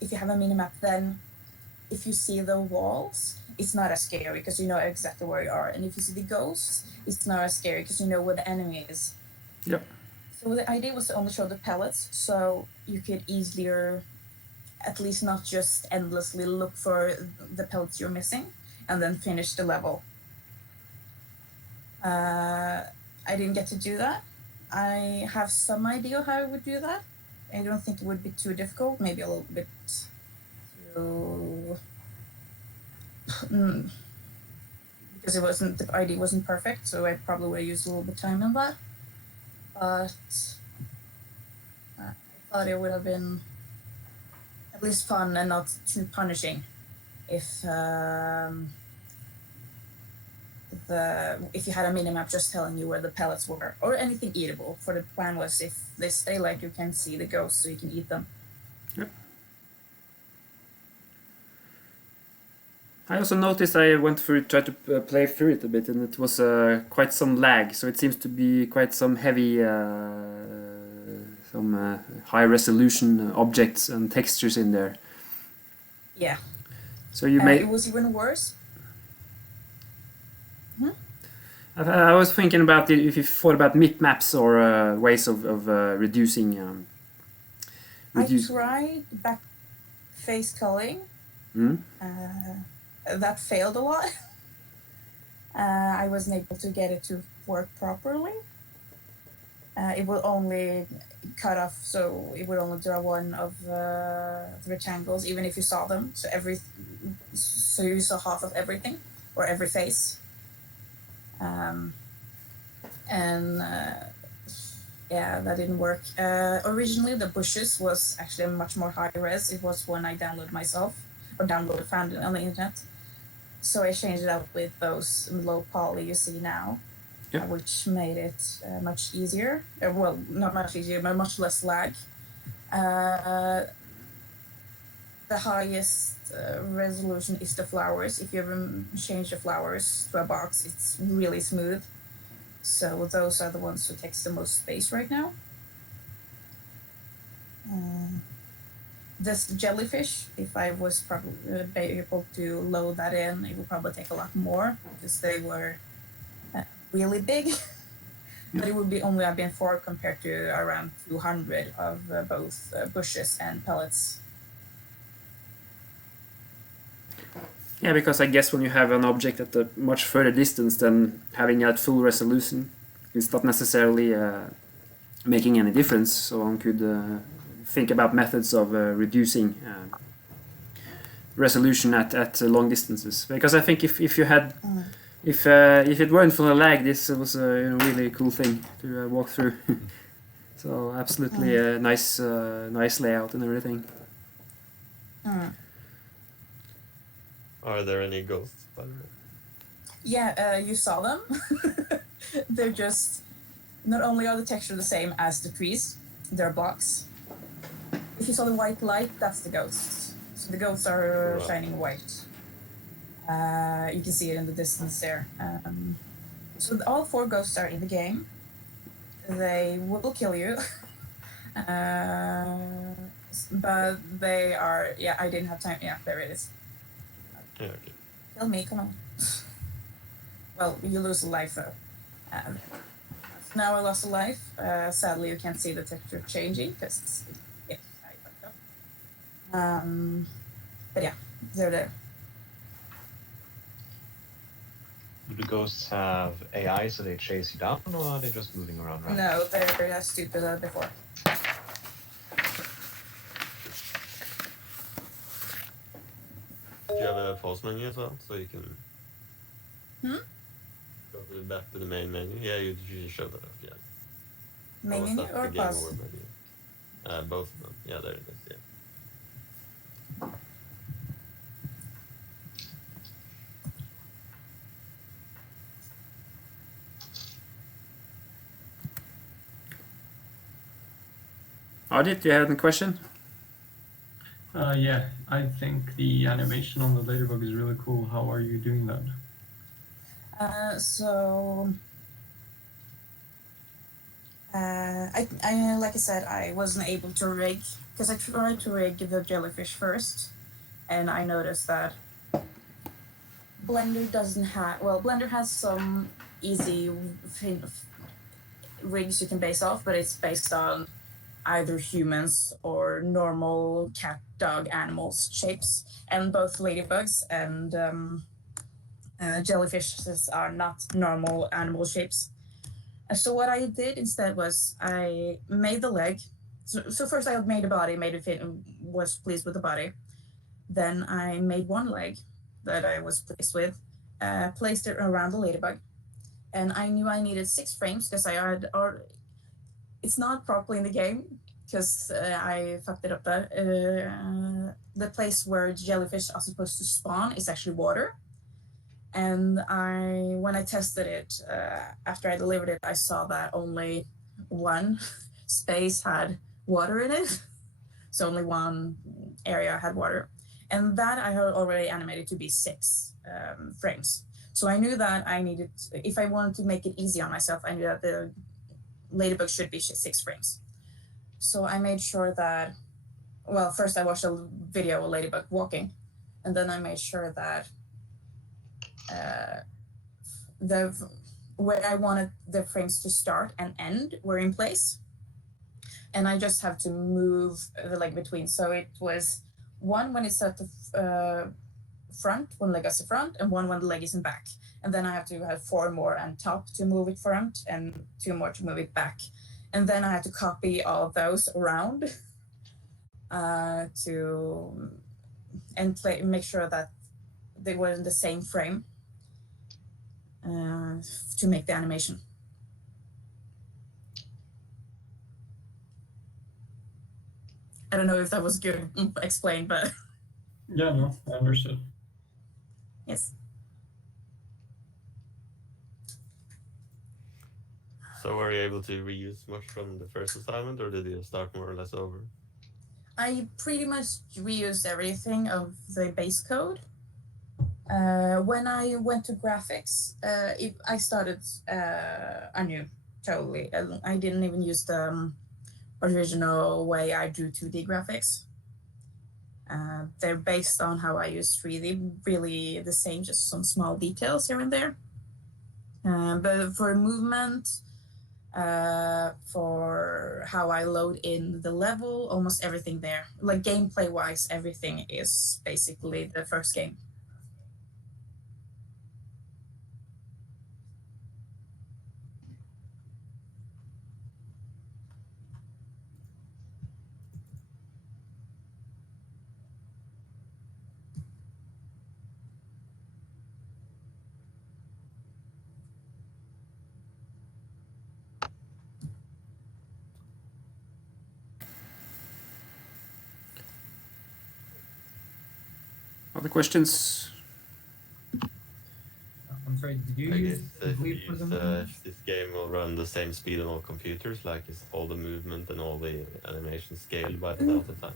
if you have a minimap, then if you see the walls, it's not as scary because you know exactly where you are. And if you see the ghosts, it's not as scary because you know where the enemy is. Yep. So the idea was to only show the pellets, so you could easier, at least not just endlessly look for the pellets you're missing, and then finish the level. I didn't get to do that. I have some idea how I would do that. I don't think it would be too difficult, maybe a little bit too... because the idea wasn't perfect, so I probably would have used a little bit of time on that. But I thought it would have been at least fun and not too punishing if you had a minimap just telling you where the pellets were or anything eatable. For the plan was if they stay light, you can see the ghosts so you can eat them. Yep. I also noticed I tried to play through it a bit, and it was quite some lag. So it seems to be quite some heavy, high resolution objects and textures in there. Yeah. So you made. It was even worse. I was thinking about if you thought about mip-maps or ways of reducing. I tried back face culling. That failed a lot. I wasn't able to get it to work properly. It will only cut off, so it would only draw one of the rectangles, even if you saw them. So you saw half of everything, or every face. Yeah, that didn't work. Originally, the bushes was actually much more high res. It was one I downloaded myself, or found it on the internet. So I changed it up with those low poly you see now, yep. Which made it much easier. Well, not much easier, but much less lag. The highest resolution is the flowers. If you ever change the flowers to a box, it's really smooth. So those are the ones who takes the most space right now. This jellyfish, if I was probably able to load that in, it would probably take a lot more because they were really big. But it would be only have been 4 compared to around 200 of both bushes and pellets. Yeah, because I guess when you have an object at a much further distance, then having at full resolution is not necessarily making any difference. So one could think about methods of reducing resolution at long distances. Because I think if you had, if it weren't for the lag, this was a really cool thing to walk through. So absolutely nice layout and everything. Are there any ghosts, by the way? Yeah, you saw them. They're just, not only are the texture the same as the trees, they're blocks. If you saw the white light, that's the ghosts. So the ghosts are shining white. You can see it in the distance there. So all 4 ghosts are in the game. They will kill you. But they are, yeah, I didn't have time. Yeah, there it is. Yeah, okay. Kill me, come on. well, you lose a life though. Now I lost a life. Sadly, you can't see the texture changing because I fucked up. But yeah, they're there. Do the ghosts have AI so they chase you down, or are they just moving around? No, they're as stupid as before. Do you have a pause menu as well, so you can go back to the main menu? Yeah, you showed that off. Yeah. Main menu or the game pause? over menu? Both of them. Yeah, there it is. Yeah. Audit, do you have any question? Yeah, I think the animation on the ladybug is really cool. How are you doing that? I like I said, I wasn't able to rig because I tried to rig the jellyfish first, and I noticed that Blender doesn't have. Well, Blender has some easy rigs you can base off, but it's based on either humans or normal cat, dog, animals shapes, and both ladybugs and jellyfishes are not normal animal shapes. So what I did instead was I made the leg. So first I made a body, made it fit, was pleased with the body. Then I made one leg that I was pleased with, placed it around the ladybug, and I knew I needed 6 frames because I had, or it's not properly in the game because I fucked it up there. The place where jellyfish are supposed to spawn is actually water. And when I tested it, after I delivered it, I saw that only one space had water in it. So only one area had water. And that I had already animated to be 6 frames. So I knew that I needed, if I wanted to make it easy on myself, I knew that the ladybug should be 6 frames. So I made sure that, well, first I watched a video of ladybug walking, and then I made sure that where I wanted the frames to start and end were in place. And I just have to move the leg between. So it was 1 when it's at the front, 1 leg is the front, and 1 when the leg is in back. And then I have to have 4 more on top to move it front and 2 more to move it back. And then I have to copy all those around make sure that they were in the same frame to make the animation. I don't know if that was good explained, but Yeah, no, I understood. yes. So were you able to reuse much from the first assignment, or did you start more or less over? I pretty much reused everything of the base code. When I went to graphics, I started anew, totally. I didn't even use the original way I drew 2D graphics. They're based on how I use 3D, really the same, just some small details here and there. But for movement, for how I load in the level, almost everything there. Like gameplay-wise, everything is basically the first game. Other questions? I'm sorry, did you I use guess if this game will run the same speed on all computers, like is all the movement and all the animation scaled by the delta time?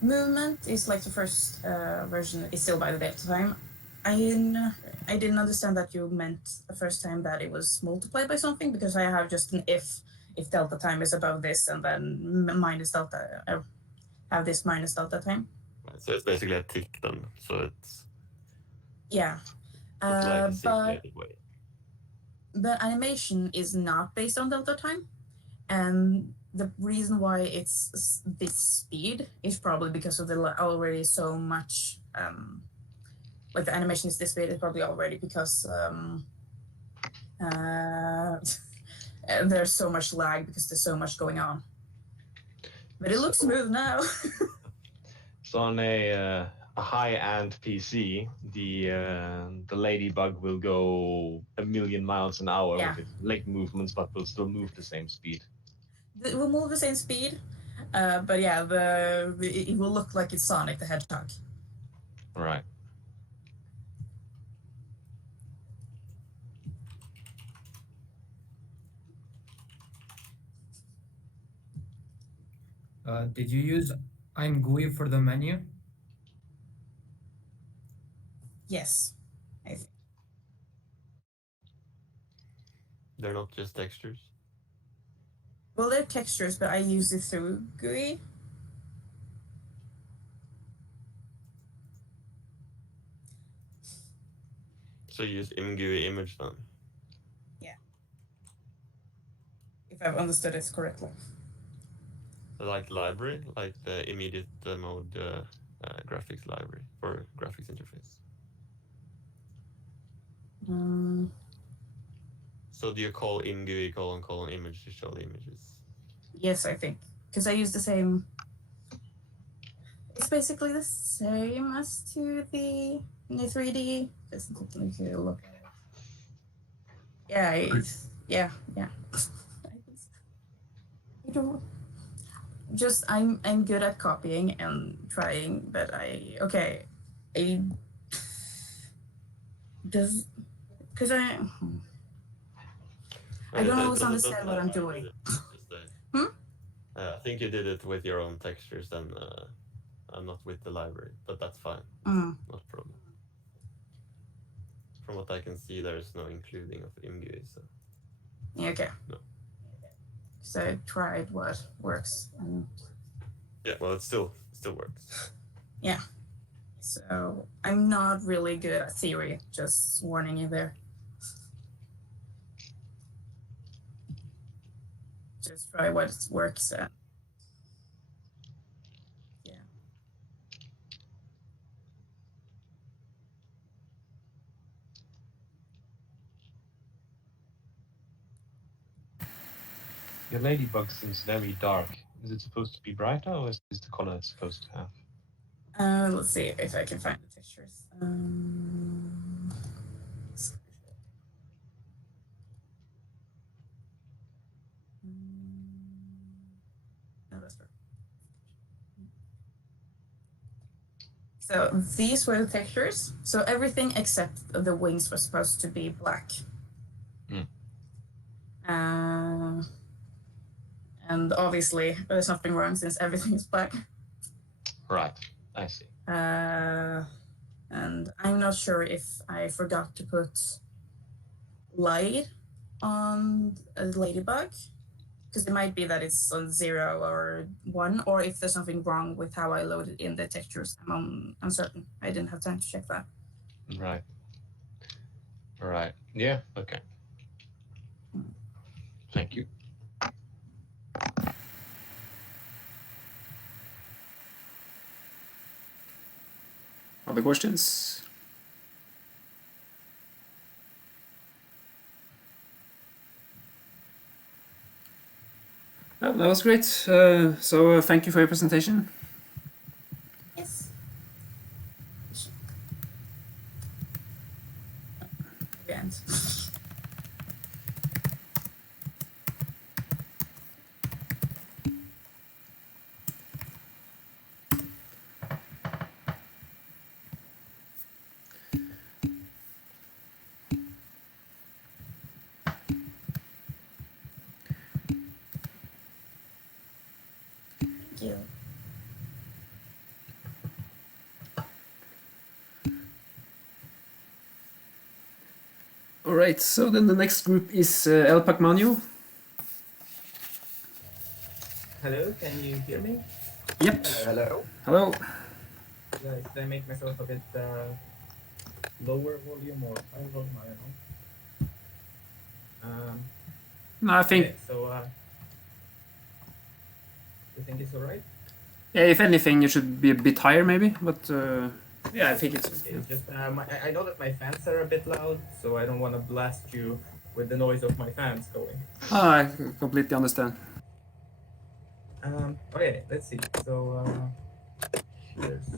Movement is like the first version is still by the delta time. I didn't understand that you meant the first time that it was multiplied by something, because I have just an if delta time is above this and then minus delta, have this minus delta time. Right, so it's basically a tick then, so it's yeah. like a simulated way. but animation is not based on delta time, and the reason why it's this speed is probably because of the already so much like the animation is this speed is probably already because there's so much lag because there's so much going on. But it looks smooth now. So on a high-end PC, the ladybug will go 1,000,000 miles an hour Yeah. with its leg movements, but will still move the same speed. It will move the same speed, but yeah, it will look like it's Sonic the Hedgehog. Right. Did you use IMGUI for the menu? Yes. I think. They're not just textures. Well, they're textures, but I use it through GUI. So you use IMGUI image then? Yeah. If I've understood it correctly. Like library, like the immediate mode graphics library for graphics interface. So do you call IMGUI : image to show the images? Yes, I think. Because I use the same. It's basically the same as to the 3D. Just need to look at it. Yeah, it's, yeah. I don't. Just I'm good at copying and trying, but I does because I don't always understand what I'm doing. I think you did it with your own textures and not with the library, but that's fine. Mm. Not a problem. From what I can see, there is no including of IMGUI, so. Yeah, okay. No. So I tried what works. Yeah, well, it still works. Yeah. So I'm not really good at theory. Just warning you there. Just try what works. Yeah. Your ladybug seems very dark. Is it supposed to be brighter, or is this the color it's supposed to have? Let's see if I can find the textures. No, that's perfect. So these were the textures. So everything except the wings was supposed to be black. And obviously there's nothing wrong since everything is black. Right, I see. And I'm not sure if I forgot to put light on a ladybug, because it might be that it's on 0 or 1, or if there's something wrong with how I loaded in the textures. I'm uncertain. I didn't have time to check that. Right. Right. Yeah, okay. Thank you. Other questions? Oh, that was great. So thank you for your presentation. Yes. End. Thank you. All right, so then the next group is Elpak Manu. Hello, can you hear me? Yep. Hello. Hello. Did I make myself a bit lower volume or high volume? I don't know. No, I think Okay, so you think it's alright? yeah, if anything, you should be a bit higher maybe, but yeah, I think it's. It's just I know that my fans are a bit loud, so I don't want to blast you with the noise of my fans going. I completely understand. Okay, let's see. So here's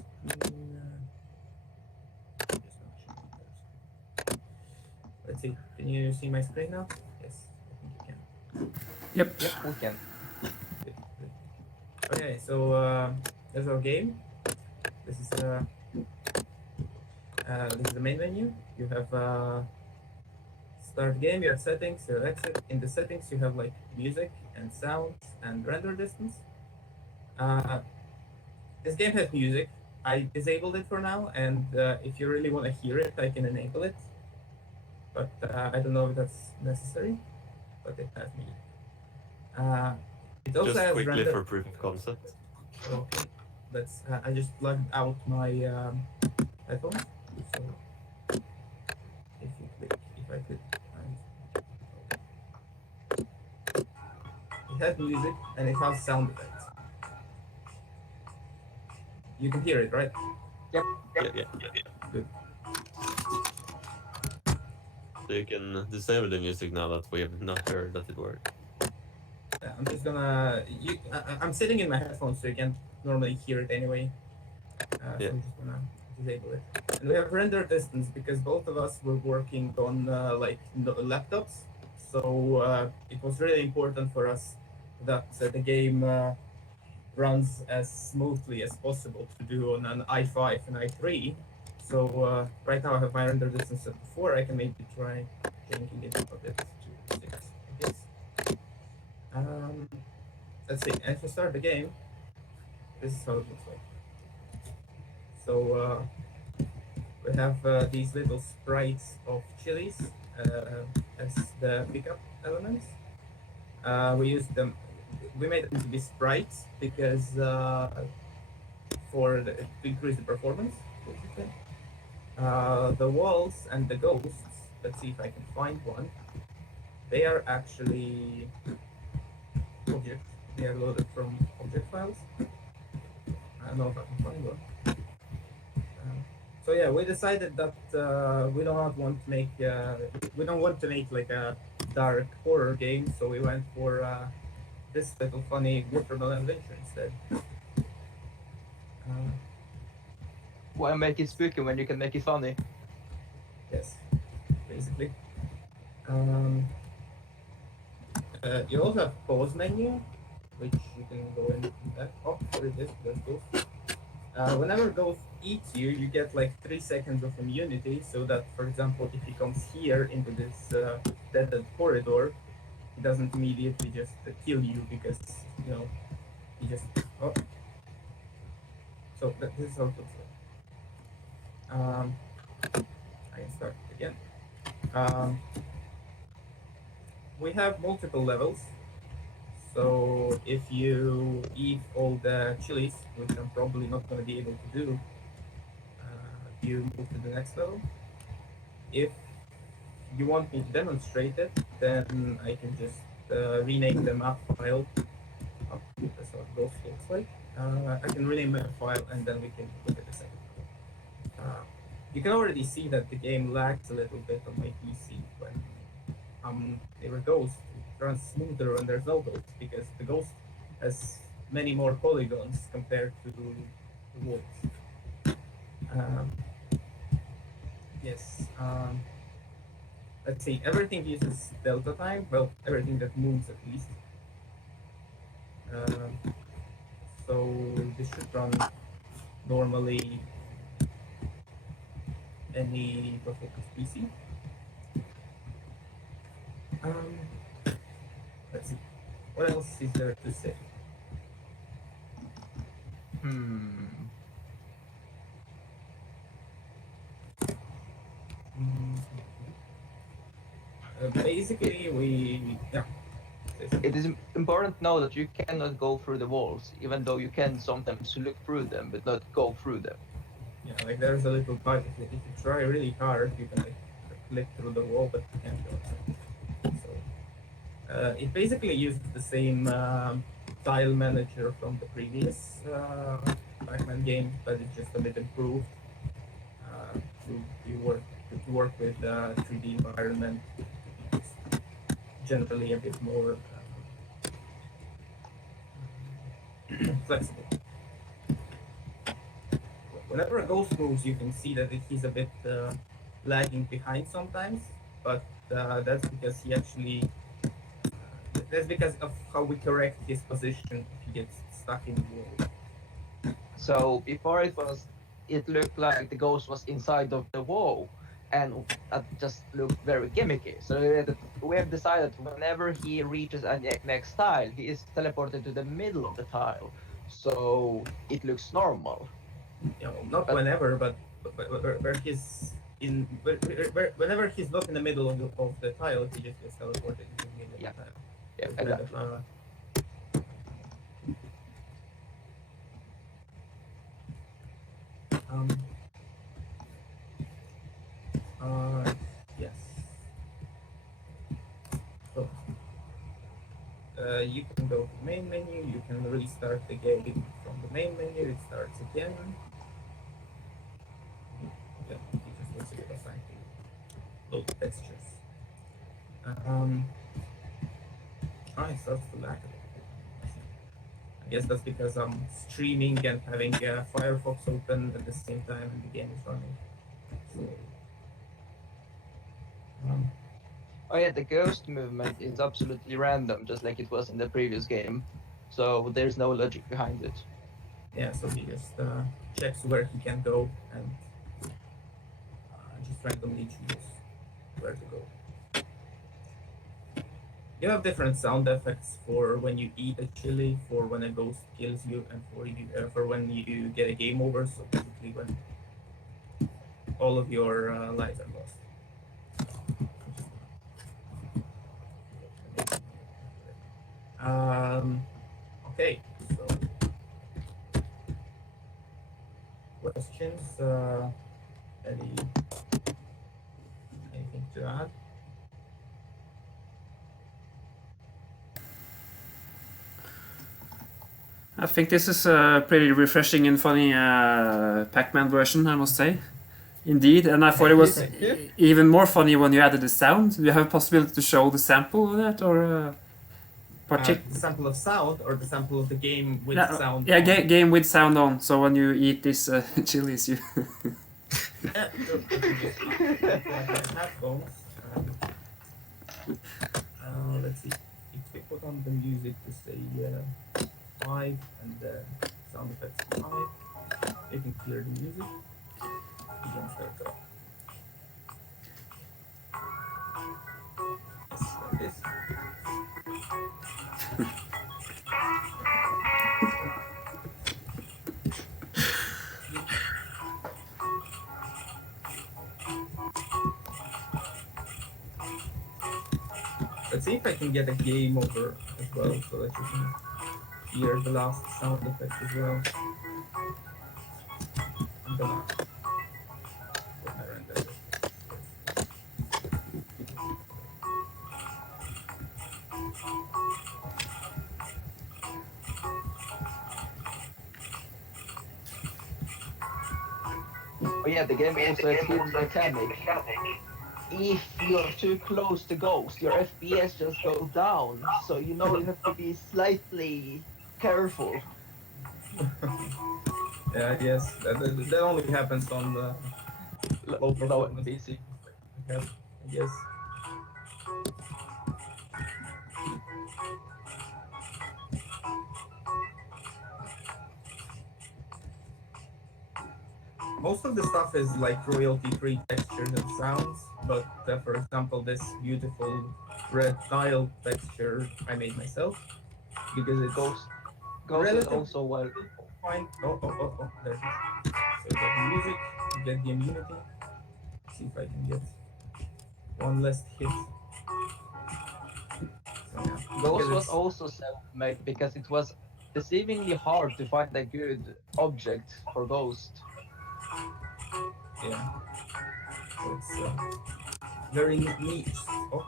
let's see. Can you see my screen now? Yes, I think you can. Yep. Yep, we can. Good, good. Okay, so there's our game. This is the main menu. You have start game. You have settings. You have exit. In the settings, you have like music and sounds and render distance. This game has music. I disabled it for now, and if you really want to hear it, I can enable it. But I don't know if that's necessary. But it has music. It also Just has quickly render. for proof of concept. Okay, let's. I just plugged out my headphones. So if you click, if I click, it has music and it has sound effects. You can hear it, right? Yeah. Good. So you can disable the music now that we have not heard that it worked. I'm just gonna. I'm sitting in my headphones, so you can't normally hear it anyway. So I'm just gonna disable it. And we have render distance because both of us were working on laptops, so it was really important for us that the game runs as smoothly as possible to do on an i5 and i3. So right now I have my render distance at 4. I can maybe try changing it a bit to 6, I guess. Let's see. And if you start the game, this is how it looks like. So we have these little sprites of chilies as the pickup elements. We use them. We made them to be sprites because to increase the performance, basically. The walls and the ghosts. Let's see if I can find one. They are actually objects. They are loaded from object files. I don't know if I can find one. So yeah, we decided that we don't want to make like a dark horror game, so we went for this little funny watermelon adventure instead. Why make it spooky when you can make it funny? Yes, basically. You also have pause menu, which you can go in that. Oh, there it is. There's Ghost. Whenever Ghost eats you, you get like 3 seconds of immunity, so that, for example, if he comes here into this dead corridor, he doesn't immediately just kill you because, you know, he just... Oh. So this is how it looks like. I can start again. We have multiple levels. So if you eat all the chilies, which I'm probably not going to be able to do, you move to the next level. If you want me to demonstrate it, then I can just rename the map file. Oh, that's how Ghost looks like. I can rename the file and then we can look at the second level. You can already see that the game lags a little bit on my PC when there are ghosts. It runs smoother when there's no ghost because the ghost has many more polygons compared to the walls. Yes. Let's see. Everything uses delta time. Well, everything that moves at least. So this should run normally any performance PC. Let's see. What else is there to say? Basically, yeah. It is important to know that you cannot go through the walls, even though you can sometimes look through them, but not go through them. Yeah, like there's a little bug. If you try really hard, you can like click through the wall, but you can't go outside. So It basically uses the same tile manager from the previous Pac-Man game, but it's just a bit improved to work with 3D environment. It's generally a bit more flexible. Whenever a ghost moves, you can see that he's a bit lagging behind sometimes, but that's because he actually that's because of how we correct his position if he gets stuck in the wall. So before it looked like the ghost was inside of the wall, and that just looked very gimmicky. So we have decided whenever he reaches a next tile, he is teleported to the middle of the tile, so it looks normal. You know, not whenever, but where he's in, whenever he's not in the middle of the tile, he just gets teleported into the middle of the tile. Yeah, Kind exactly. Yes. So, you can go to the main menu, you can restart the game from the main menu, it starts again. Yeah, it just looks a bit assigned to load textures. It starts to lag a bit. I guess that's because I'm streaming and having Firefox open at the same time and the game is running. So, oh yeah, the ghost movement is absolutely random, just like it was in the previous game. So there's no logic behind it. Yeah, so he just checks where he can go and just randomly chooses where to go. You have different sound effects for when you eat a chili, for when a ghost kills you, and for when you get a game over. So basically, when all of your lives are lost. Okay, so questions? Anything to add? I think this is a pretty refreshing and funny Pac-Man version, I must say. Indeed, and I thought it was even more funny when you added the sound. Do you have a possibility to show the sample of that, or The sample of sound, or the sample of the game with sound? Yeah, game with sound on. So when you eat this chilies, you. Headphones. Let's see. If we put on the music to say 5 and the sound effects 5, you can clear the music. You can start up. Like this. Let's see if I can get a game over as well, so that you can hear the last sound effect as well. I'm gonna put my render. Oh yeah, the game also has hidden mechanic. If you're too close to Ghost, your FPS just goes down, so you know you have to be slightly careful. Yeah, yes, that only happens on the low performance PC. I guess. Most of the stuff is like royalty-free textures and sounds, but for example, this beautiful red tile texture I made myself because it Ghost is also well. Fine. Oh, there it is. So you get the music, you get the immunity. Let's see if I can get one less hit. So, yeah. Ghost was also self-made because it was deceivingly hard to find a good object for Ghost. Yeah. So it's very niche. Oh,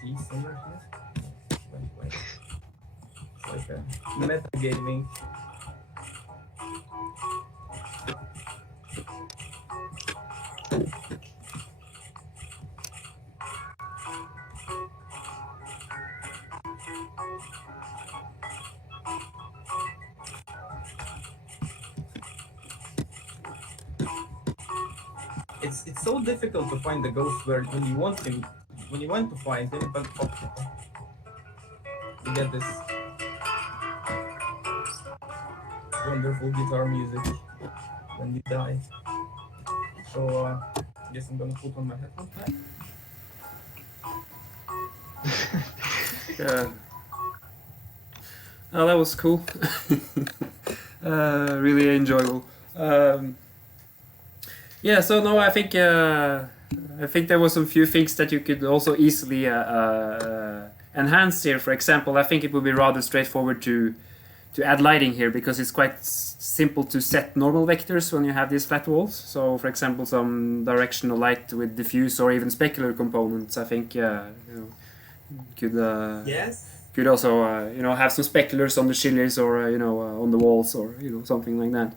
see, somewhere here. wait. It's like a metagaming. It's so difficult to find the ghost where when you want him, when you want to find him, but you get this wonderful guitar music when you die. So I guess I'm gonna put on my headphones back. Yeah. Oh, that was cool. Really enjoyable. Yeah, so no, I think there was some few things that you could also easily enhance here. For example, I think it would be rather straightforward to add lighting here because it's quite simple to set normal vectors when you have these flat walls. So, for example, some directional light with diffuse or even specular components. I think could yes. Could also have some speculars on the chilies or on the walls or something like that.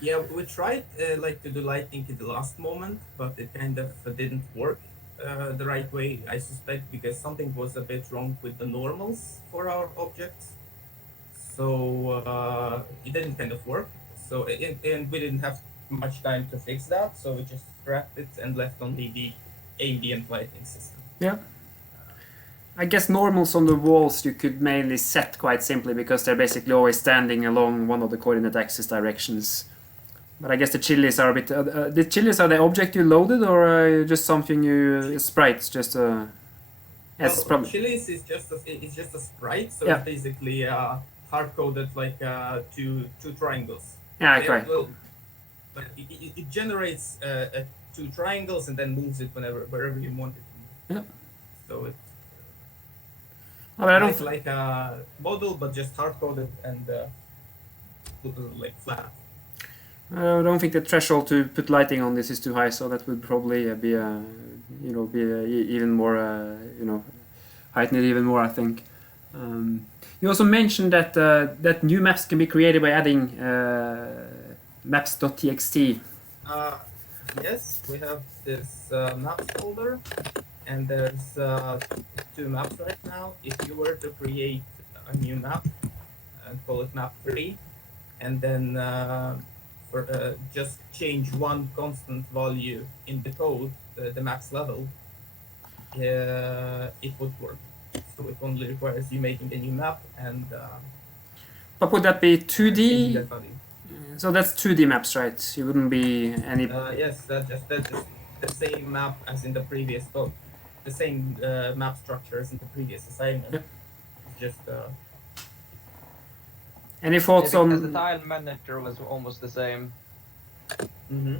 Yeah, we tried like to do lighting at the last moment, but it kind of didn't work the right way, I suspect, because something was a bit wrong with the normals for our objects. So it didn't kind of work. So and we didn't have much time to fix that, so we just scrapped it and left only the ambient lighting system. Yeah. I guess normals on the walls you could mainly set quite simply because they're basically always standing along one of the coordinate axis directions. But I guess the chilies are a bit. The chilies are the object you loaded, or just something you sprites? Just well, chilies is just a sprite, so yeah. It's basically hard coded like two triangles. Yeah, okay. But it generates two triangles and then moves it wherever you want it. Yeah. So it's like a model, but just hard coded and like flat. I don't think the threshold to put lighting on this is too high, so that would probably be even more heighten it even more. I think. You also mentioned that that new maps can be created by adding maps.txt. Yes, we have this maps folder, and there's two maps right now. If you were to create a new map and call it map 3, and then just change one constant value in the code, the max level, it would work. So it only requires you making a new map and. But would that be 2D? So that's 2D maps, right? You wouldn't be any. Yes, that's just the same map as in the previous book, the same map structure as in the previous assignment. Yep. It's just. Any thoughts on? Because the tile manager was almost the same. Mm-hmm.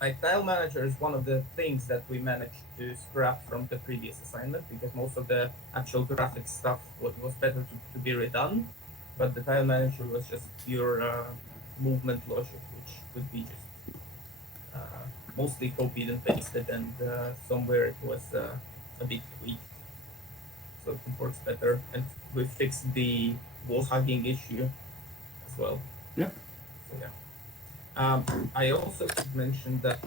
Like tile manager is one of the things that we managed to scrap from the previous assignment because most of the actual graphics stuff was better to be redone, but the tile manager was just pure movement logic, which would be just mostly copied and pasted, and somewhere it was a bit tweaked, so it works better. And we fixed the wall hugging issue as well. Yeah. So yeah. I also should mention that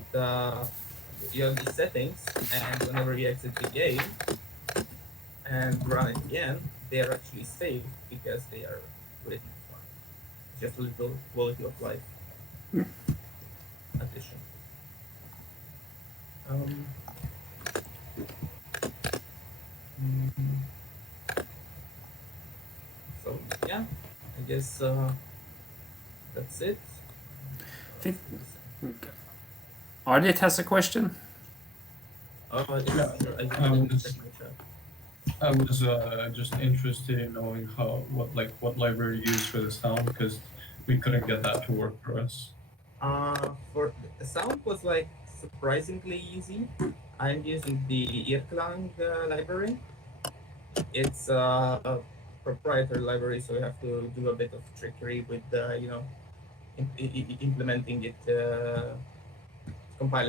you have these settings, and whenever you exit the game and run it again, they are actually saved because they are written fine. Just a little quality of life addition. So yeah, I guess that's it. Ardit has a question. I was just interested in knowing what library you use for the sound because we couldn't get that to work for us. For the sound was like surprisingly easy. I'm using the Irklang library. It's a proprietary library, so you have to do a bit of trickery with implementing it,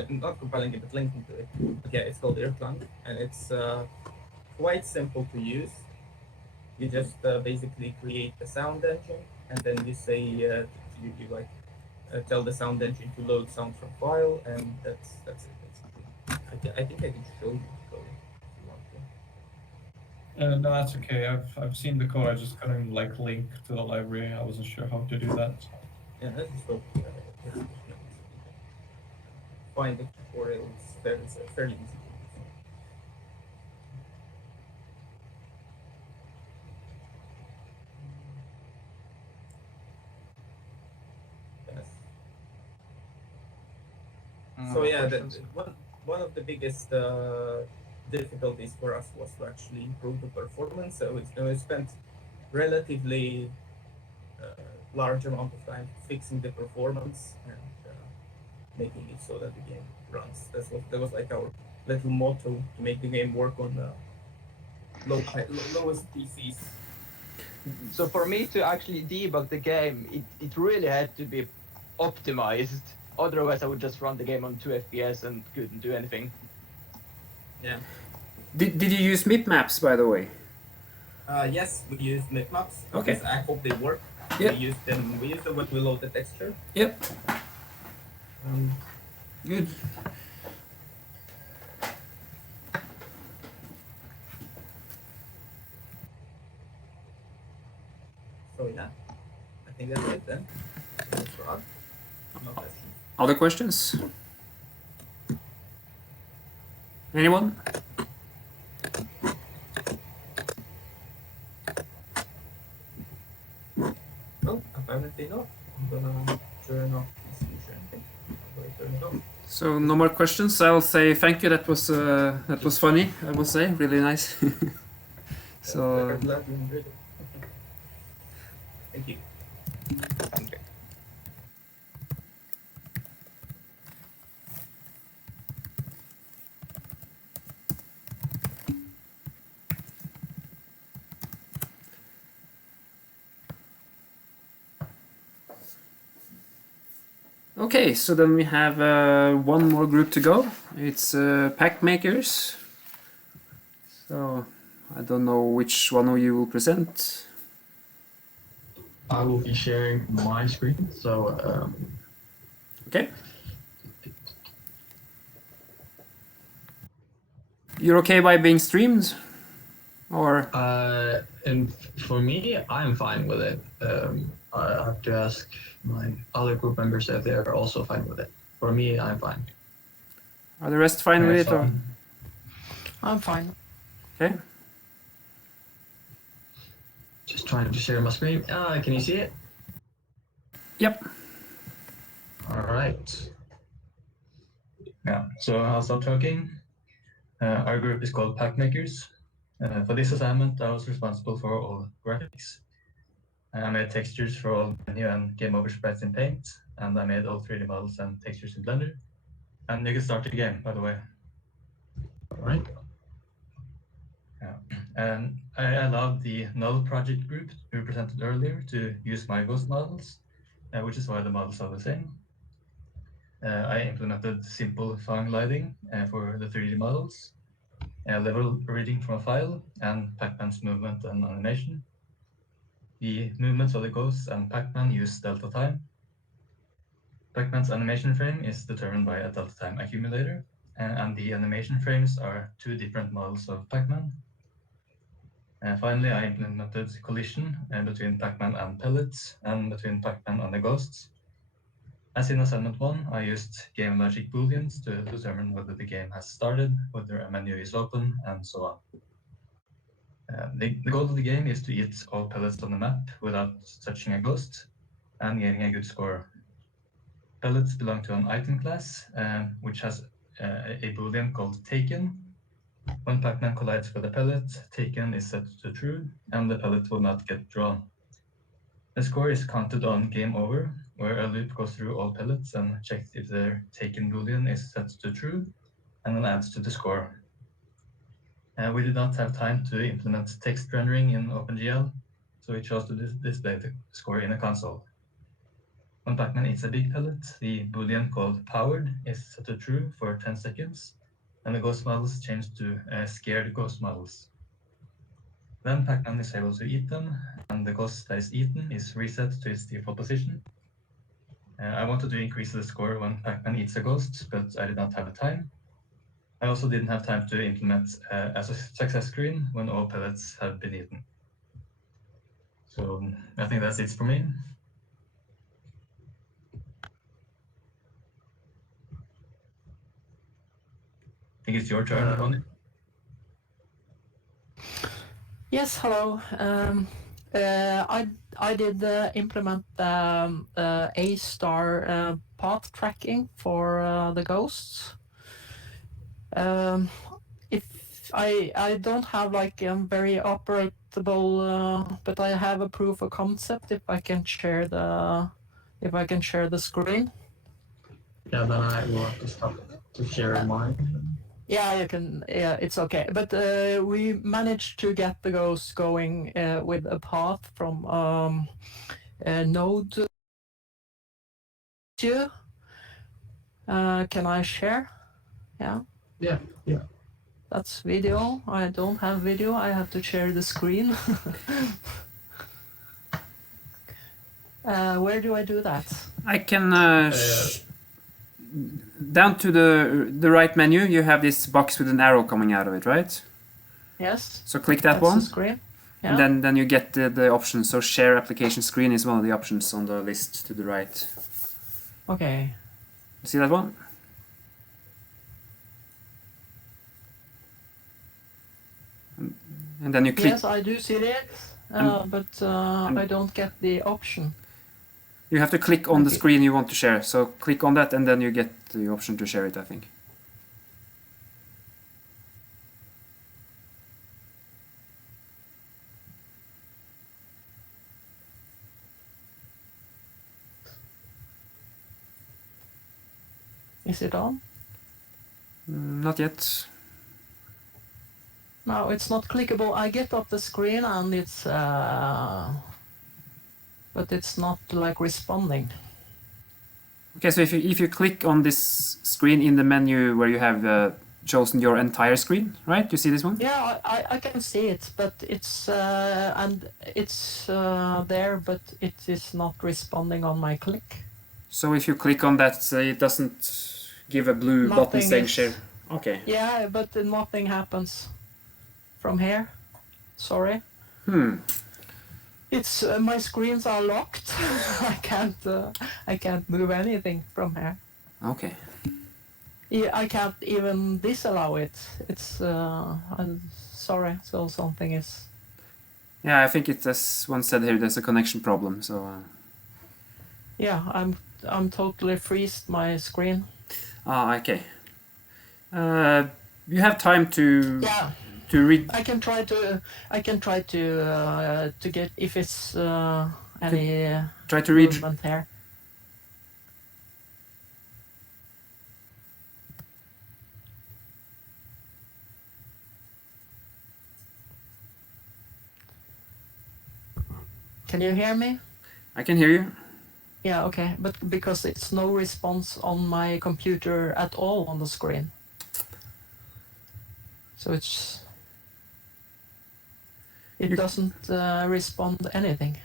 not compiling it, but linking to it. But yeah, it's called Irklang, and it's quite simple to use. You just basically create a sound engine, and then you say you like tell the sound engine to load sound from file, and that's it basically. I think I can show you the code if you want to. No, that's okay. I've seen the code. I just couldn't like link to the library. I wasn't sure how to do that. Yeah, that's just find the tutorial. It's fairly easy. So yeah, one of the biggest difficulties for us was to actually improve the performance. So we spent relatively large amount of time fixing the performance and making it so that the game runs. That was like our little motto to make the game work on lowest PCs. So for me to actually debug the game, it really had to be optimized. Otherwise, I would just run the game on 2 FPS and couldn't do anything. Yeah. Did you use mip maps, by the way? Yes, we used mip maps. Okay. I hope they work. Yep. We used them when we load the texture. Yep. Good. So yeah, I think that's it then. No questions. Other questions? Anyone? No, apparently not. I'm gonna turn off this feature and think. I'm gonna turn it off. So no more questions. I'll say thank you. That was funny. I will say really nice. So. I'm glad you enjoyed it. Thank you. Okay. Okay, so then we have one more group to go. It's pack makers. So I don't know which one of you will present. I will be sharing my screen. So okay. You're okay by being streamed, or? And for me, I'm fine with it. I have to ask my other group members if they're also fine with it. For me, I'm fine. Are the rest fine with it, or? I'm fine. Okay. Just trying to share my screen. Can you see it? Yep. All right. Yeah, so I'll start talking. Our group is called Pack Makers. For this assignment, I was responsible for all graphics. I made textures for all menu and game over sprites in Paint, and I made all 3D models and textures in Blender. And you can start the game, by the way. All right. Yeah. And I allowed the null project group who presented earlier to use my ghost models, which is why the models are the same. I implemented simple fang lighting for the 3D models, level reading from a file, and Pac-Man's movement and animation. The movements of the ghosts and Pac-Man use delta time. Pac-Man's animation frame is determined by a delta time accumulator, and the animation frames are 2 different models of Pac-Man. Finally, I implemented collision between Pac-Man and pellets, and between Pac-Man and the ghosts. As in Assignment 1, I used game logic booleans to determine whether the game has started, whether a menu is open, and so on. The goal of the game is to eat all pellets on the map without touching a ghost and getting a good score. Pellets belong to an item class, which has a boolean called taken. When Pac-Man collides with a pellet, taken is set to true, and the pellet will not get drawn. The score is counted on game over, where a loop goes through all pellets and checks if their taken boolean is set to true, and then adds to the score. We did not have time to implement text rendering in OpenGL, so we chose to display the score in a console. When Pac-Man eats a big pellet, the boolean called powered is set to true for 10 seconds, and the ghost models change to scared ghost models. Then Pac-Man is able to eat them, and the ghost that is eaten is reset to its default position. I wanted to increase the score when Pac-Man eats a ghost, but I did not have the time. I also didn't have time to implement a success screen when all pellets have been eaten. So I think that's it for me. I think it's your turn, Ronny. Yes, hello. I did implement A-star path tracking for the ghosts. If I don't have like a very operatable, but I have a proof of concept. If I can share the screen. Yeah, then I will have to stop to share mine. Yeah, you can. Yeah, it's okay. But we managed to get the ghost going with a path from node 2. Can I share? Yeah. Yeah. That's video. I don't have video. I have to share the screen. Where do I do that? I can down to the right menu. You have this box with an arrow coming out of it, right? Yes. So click that That's one. the screen. Yeah. And then you get the options. So share application screen is one of the options on the list to the right. Okay. See that one? And then you click. Yes, I do see it, but I don't get the option. You have to click on the screen you want to share. So click on that, and then you get the option to share it, I think. Is it on? Not yet. No, it's not clickable. I get up the screen and it's, but it's not like responding. Okay, so if you click on this screen in the menu where you have chosen your entire screen, right? You see this one? Yeah, I can see it, but it's and it's there, but it is not responding on my click. So if you click on that, it doesn't give a blue button saying share. Okay. Yeah, but nothing happens from here. Sorry. It's my screens are locked. I can't move anything from here. Okay. Yeah, I can't even disallow it. It's I'm sorry. So something is. Yeah, I think it's as one said here. There's a connection problem. So. Yeah, I'm totally freezed my screen. Ah, okay. You have time to. Yeah. To read. I can try to get if it's any try to read movement here. Can you hear me? I can hear you. Yeah, okay, but because it's no response on my computer at all on the screen. So it doesn't respond anything.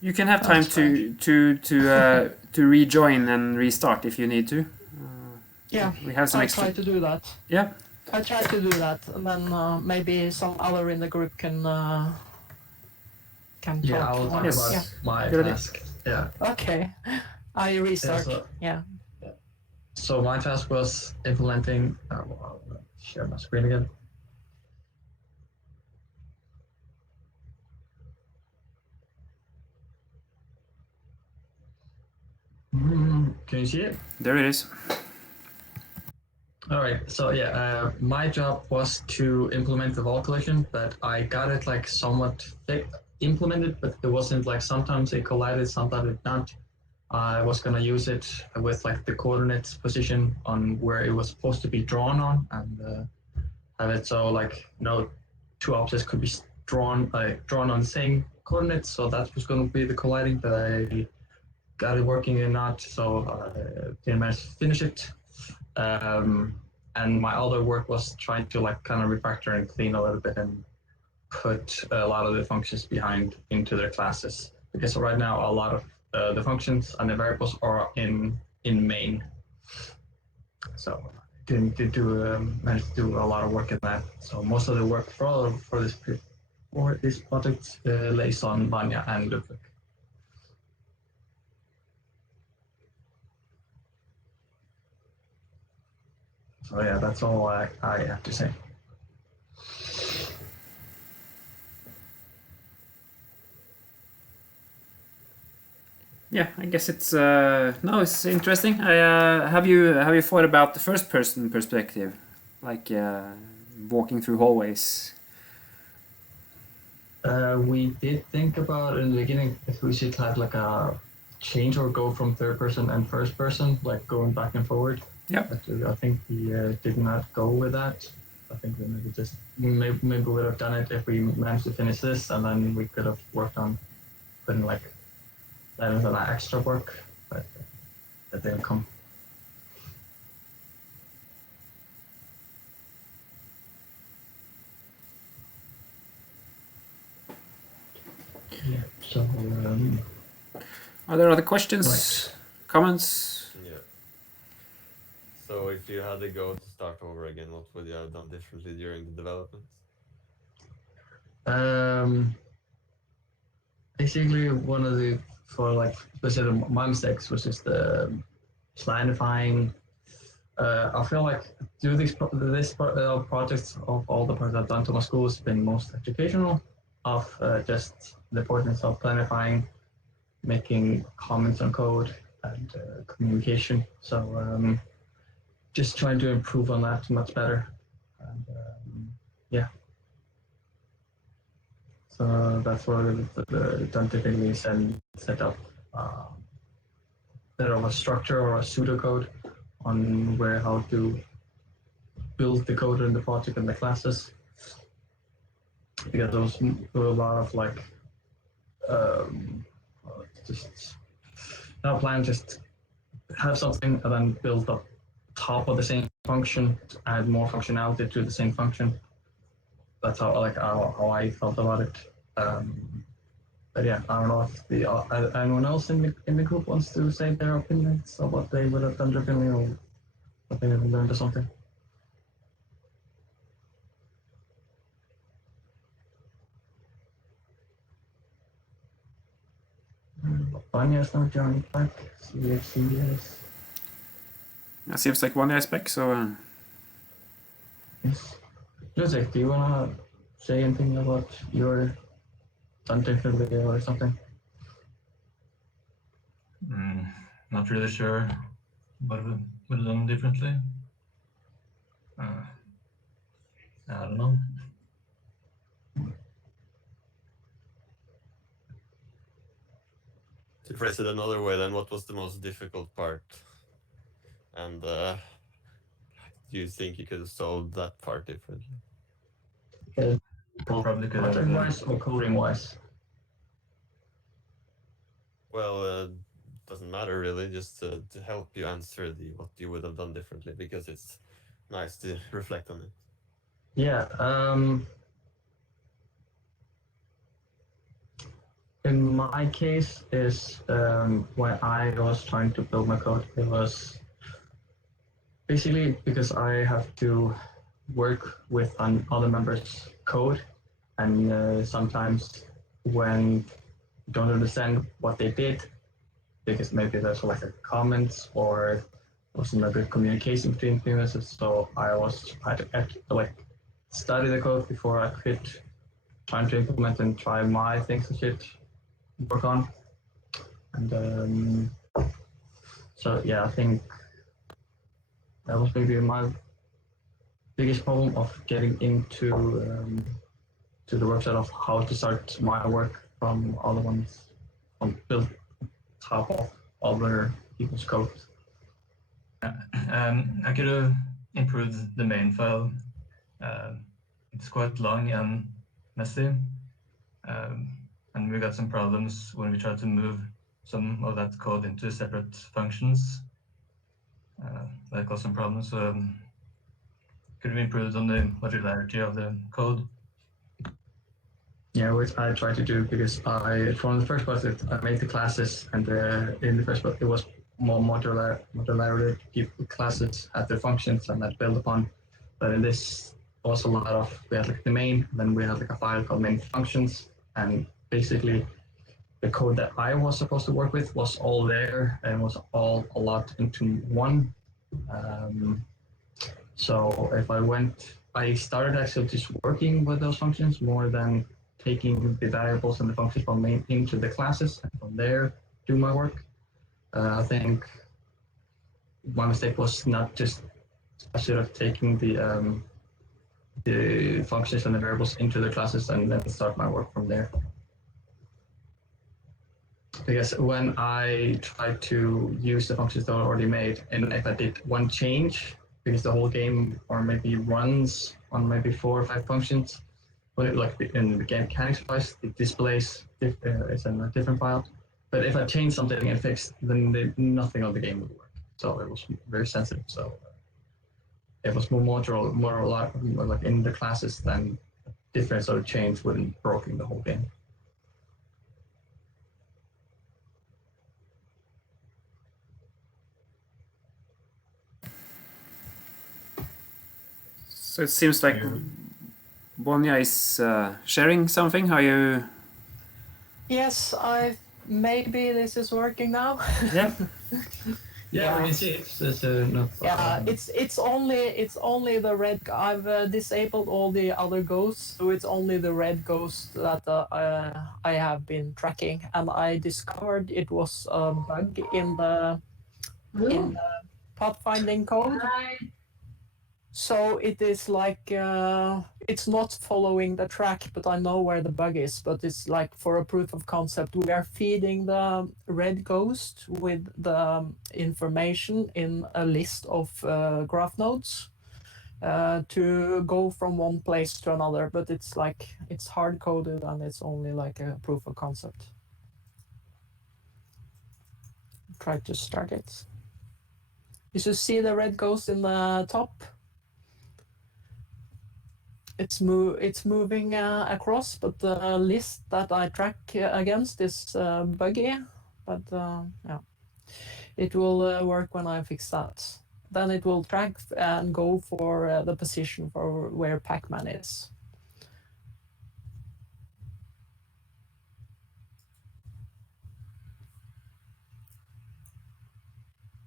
You can have time to rejoin and restart if you need to. Yeah, we have some I extra. try to do that. Yeah. I try to do that, and then maybe some other in the group can talk. Yeah, I'll talk about my task. Yeah. Okay, I restart. Yeah. So my task was implementing. I'll share my screen again. Can you see it? There it is. All right. So yeah, my job was to implement the wall collision, but I got it like somewhat implemented, but it wasn't like sometimes it collided, sometimes it not. I was gonna use it with like the coordinates position on where it was supposed to be drawn on, and have it so like two objects could be drawn on the same coordinates. So that was gonna be the colliding, but I got it working or not, so I didn't manage to finish it. And my other work was trying to like kind of refactor and clean a little bit and put a lot of the functions behind into their classes, because right now a lot of the functions and the variables are in main. So did manage to do a lot of work in that. So most of the work for this project lays on Vanya and Ludwig. So yeah, that's all I have to say. Yeah, I guess it's no, it's interesting. Have you thought about the first person perspective, like walking through hallways? We did think about in the beginning if we should have like a change or go from third person and first person, like going back and forward. Yeah. But I think we did not go with that. I think we maybe would have done it if we managed to finish this, and then we could have worked on putting like that as an extra work, but that didn't come. Yeah. So. Are there other questions, comments? Yeah. So if you had to go to start over again, what would you have done differently during the development? Basically, one of the especially my mistakes was just planifying. I feel like through this projects of all the projects I've done to my school has been most educational, of just the importance of planifying, making comments on code and communication. So just trying to improve on that much better. And, yeah. So that's what the typically set up sort of a structure or a pseudocode on how to build the code in the project and the classes. Because there were a lot of like just our plan just have something and then build up top of the same function, add more functionality to the same function. That's how I felt about it. But yeah, I don't know if anyone else in the group wants to say their opinions of what they would have done differently or what they have learned or something. Vanya's not joining back. CFC It seems like Vanya is back, so. Yes. Joseph, do you wanna say anything about your done differently or something? Not really sure what would have done differently. I don't know. To phrase it another way, then what was the most difficult part? And do you think you could have solved that part differently? Probably could have. Content-wise or coding-wise? Well, doesn't matter really, just to help you answer what you would have done differently, because it's nice to reflect on it. Yeah. In my case, is when I was trying to build my code, it was basically because I have to work with other members' code, and sometimes when you don't understand what they did, because maybe there's like a comments or wasn't a good communication between users, so I had to like study the code before I could try to implement and try my things and shit work on. And so yeah, I think that was maybe my biggest problem of getting into to the website of how to start my work from other ones on built top of other people's code. I could have improved the main file. It's quite long and messy, and we got some problems when we tried to move some of that code into separate functions. That caused some problems. Could have improved on the modularity of the code. Yeah, which I tried to do because from the first project, I made the classes, and in the first project, it was more modular. Keep classes at their functions and that build upon. But in this, was a lot of, we had like the main, then we had like a file called main functions, and basically the code that I was supposed to work with was all there and was all a lot into one. So if I started actually just working with those functions more than taking the variables and the functions from main into the classes and from there do my work. I think my mistake was not just, I should have taken the functions and the variables into the classes and then start my work from there. Because when I tried to use the functions that I already made, and if I did one change, because the whole game or maybe runs on maybe 4 or 5 functions, when it like in the game mechanics wise, it displays it's in a different file. But if I change something and fix, then nothing of the game would work. So it was very sensitive. So it was more like in the classes than different sort of change wouldn't broken the whole game. So it seems like Bonya is sharing something. Are you? Yes, maybe this is working now. Yeah. Yeah, we can see it. Yeah, it's only the red. I've disabled all the other ghosts, so it's only the red ghost that I have been tracking, and I discovered it was a bug in the pathfinding code. So it is like it's not following the track, but I know where the bug is. But it's like for a proof of concept, we are feeding the red ghost with the information in a list of graph nodes to go from one place to another. But it's like it's hard coded and it's only like a proof of concept. Try to start it. You should see the red ghost in the top. It's moving across, but the list that I track against is buggy. But yeah, it will work when I fix that. Then it will track and go for the position for where Pac-Man is.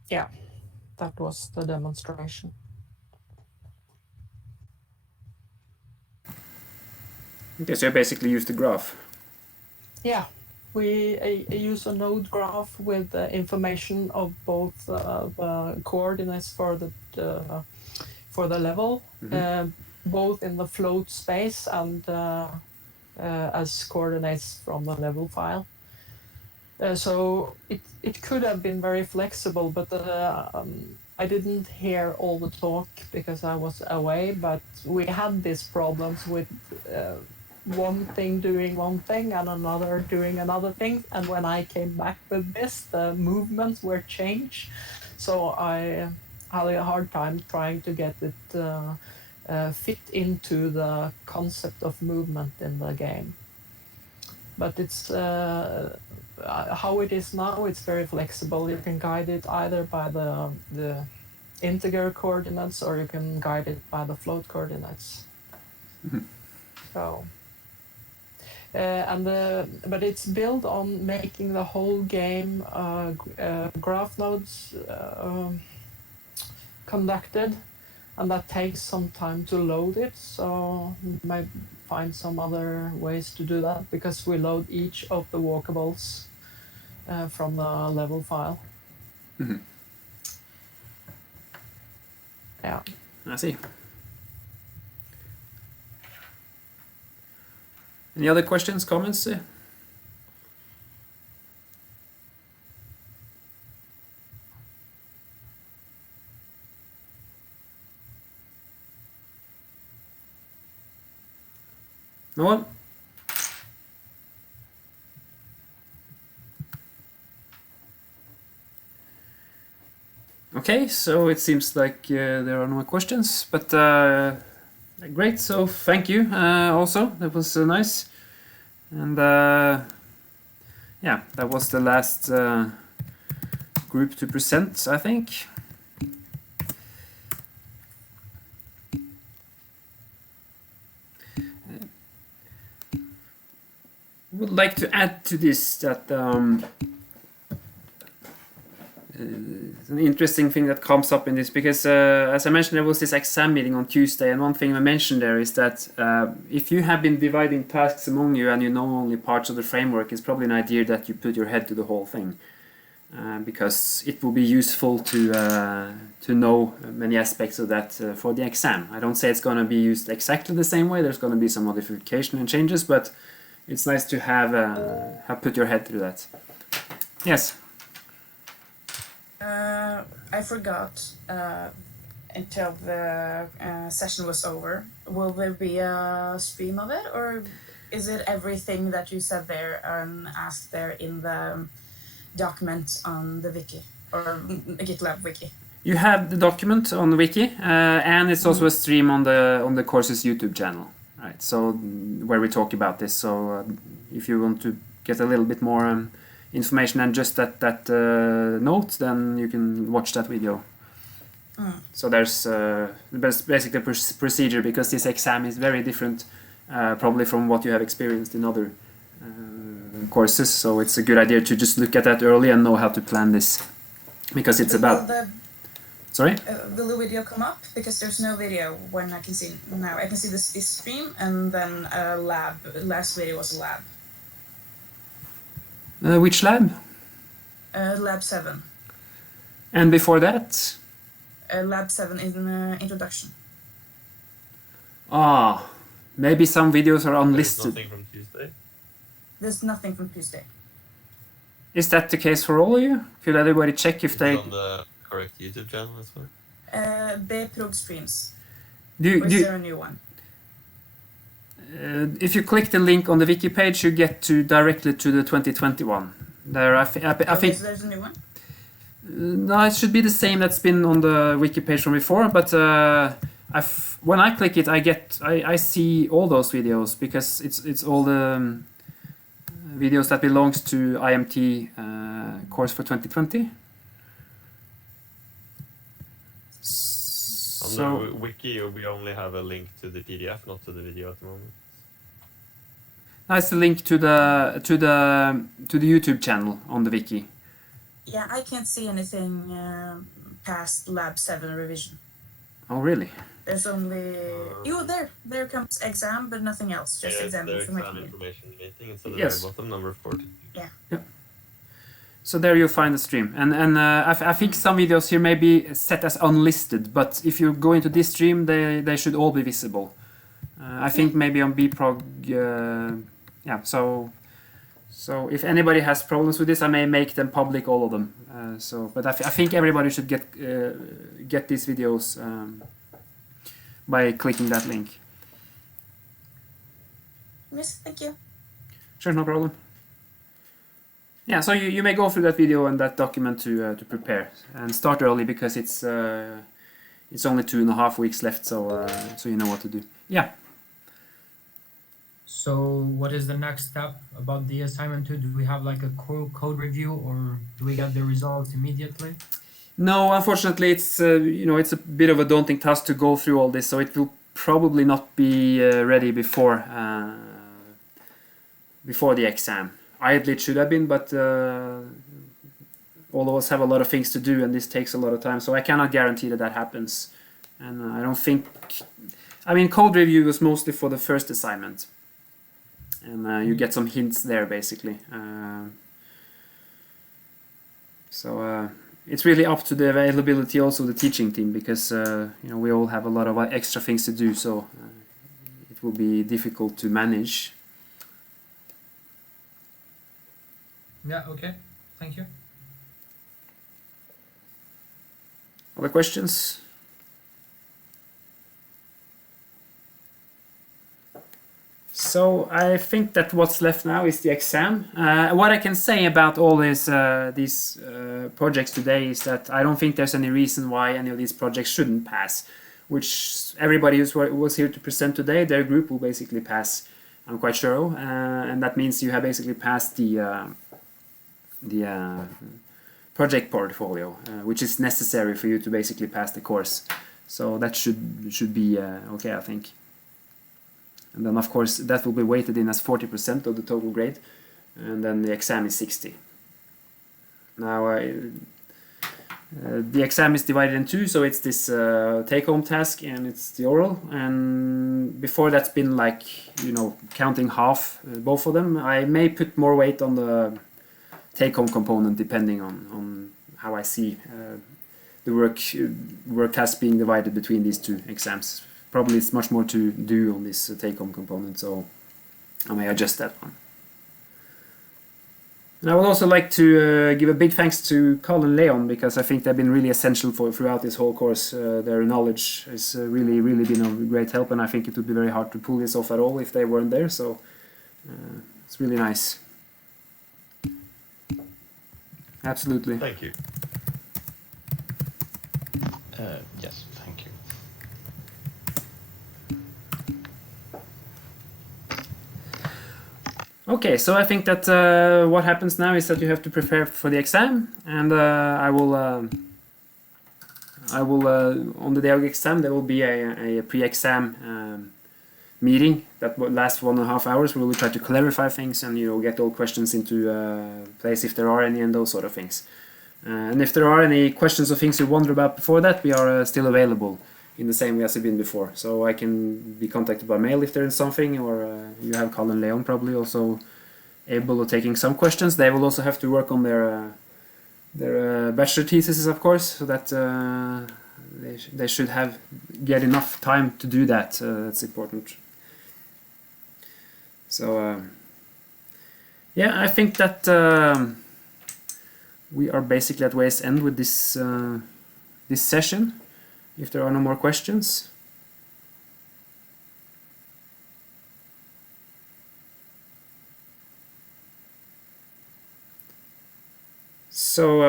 Yeah, that was the demonstration. Okay, so you basically use the graph. Yeah, we use a node graph with information of both the coordinates for the level, both in the float space and as coordinates from the level file. So it could have been very flexible, but I didn't hear all the talk because I was away. But we had these problems with one thing doing one thing and another doing another thing. And when I came back with this, the movements were changed. So I had a hard time trying to get it fit into the concept of movement in the game. But it's how it is now, it's very flexible. You can guide it either by the integer coordinates or you can guide it by the float coordinates. So, but it's built on making the whole game graph nodes conducted, and that takes some time to load it. So you might find some other ways to do that because we load each of the walkables from the level file. Yeah. I see. Any other questions, comments? No one? Okay, so it seems like there are no questions, but great, so thank you also, that was nice. And yeah, that was the last group to present, I think. Would like to add to this that it's an interesting thing that comes up in this, because as I mentioned, there was this exam meeting on Tuesday, and one thing I mentioned there is that if you have been dividing tasks among you and you know only parts of the framework, it's probably an idea that you put your head to the whole thing, because it will be useful to know many aspects of that for the exam. I don't say it's going to be used exactly the same way. There's going to be some modification and changes, but it's nice to have put your head through that. Yes. I forgot until the session was over. Will there be a stream of it, or is it everything that you said there and asked there in the document on the wiki or GitLab wiki? You have the document on the wiki, and it's also a stream on the course's YouTube channel, right? So where we talk about this. So if you want to get a little bit more information and just that note, then you can watch that video. So there's basically a procedure, because this exam is very different probably from what you have experienced in other courses. So it's a good idea to just look at that early and know how to plan this, because it's about... Sorry? Will the video come up? Because there's no video when I can see now. I can see this stream, and then a lab. Last video was a lab. Which lab? Lab 7. And before that? Lab 7 in introduction. Ah, maybe some videos are unlisted. There's nothing from Tuesday? There's nothing from Tuesday. Is that the case for all of you? Could everybody check if they... on the correct YouTube channel as well? BPROG-Streams. Or is there a new one? If you click the link on the wiki page, you get directly to the 2021. There, I think. So there's a new one. No, it should be the same that's been on the wiki page from before. But when I click it, I see all those videos, because it's all the videos that belongs to IMT course for 2020. On the wiki, we only have a link to the PDF, not to the video at the moment. That's the link to the YouTube channel on the wiki. Yeah, I can't see anything past Lab 7 revision. Oh, really? There's only... there comes exam, but nothing else. Just exam information. Exam information meeting. It's at the Yes. very bottom, number 40. Yeah. So there you find the stream, and I think some videos here may be set as unlisted, but if you go into this stream, they should all be visible. I think maybe on BPROG, yeah. So if anybody has problems with this, I may make them public, all of them. But I think everybody should get these videos by clicking that link. Yes, thank you. Sure, no problem. Yeah, so you may go through that video and that document to prepare, and start early, because it's only 2.5 weeks left, so you know what to do. Yeah. So what is the next step about the assignment 2? Do we have like a code review, or do we get the results immediately? No, unfortunately, it's it's a bit of a daunting task to go through all this, so it will probably not be ready before the exam. Ideally, it should have been, but all of us have a lot of things to do, and this takes a lot of time, so I cannot guarantee that happens. And I don't think... I mean, code review was mostly for the first assignment, and you get some hints there, basically. So it's really up to the availability also of the teaching team, because we all have a lot of extra things to do, so it will be difficult to manage. Yeah, okay. Thank you. Other questions? So I think that what's left now is the exam. What I can say about all these projects today is that I don't think there's any reason why any of these projects shouldn't pass, which everybody who was here to present today, their group will basically pass. I'm quite sure, and that means you have basically passed the project portfolio, which is necessary for you to basically pass the course. So that should be okay, I think. And then of course that will be weighted in as 40% of the total grade, and then the exam is 60. Now the exam is divided in two, so it's this take-home task and it's the oral. And before that's been like, you know, counting half both of them. I may put more weight on the take-home component depending on how I see the work task being divided between these two exams. Probably it's much more to do on this take-home component, so I may adjust that one. And I would also like to give a big thanks to Carl and Leon, because I think they've been really essential throughout this whole course. Their knowledge has really been of great help, and I think it would be very hard to pull this off at all if they weren't there, so it's really nice. Absolutely. Thank you. Yes, thank you. Okay, so I think that what happens now is that you have to prepare for the exam, and I will on the day of the exam there will be a pre-exam meeting that will last 1.5 hours, where we try to clarify things and, you know, get all questions into place if there are any, and those sort of things. And if there are any questions or things you wonder about before that, we are still available in the same way as we've been before. So I can be contacted by mail if there is something, or you have Carl and Leon probably also able of taking some questions. They will also have to work on their bachelor theses, of course, so that they should get enough time to do that. That's important. So yeah, I think that we are basically at way's end with this this session, if there are no more questions. So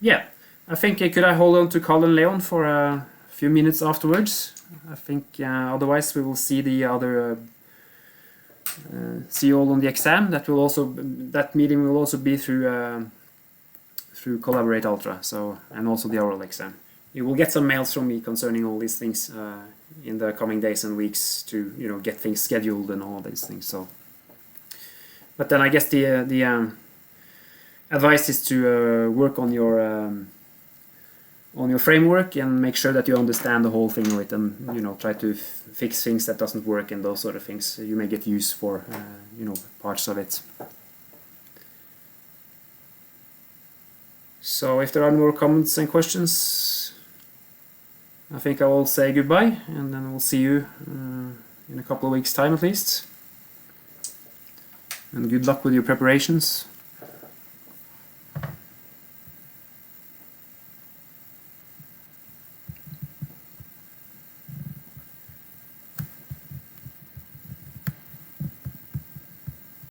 yeah, I think could I hold on to Carl and Leon for a few minutes afterwards? I think otherwise we will see the other see you all on the exam. That meeting will also be through Collaborate Ultra, so, and also the oral exam. You will get some mails from me concerning all these things in the coming days and weeks to, you know, get things scheduled and all these things. So, but then I guess the advice is to work on your framework and make sure that you understand the whole thing of it, and, you know, try to fix things that doesn't work and those sort of things. You may get use for you know, parts of it. So if there are more comments and questions, I think I will say goodbye, and then we'll see you in a couple of weeks' time at least. And good luck with your preparations.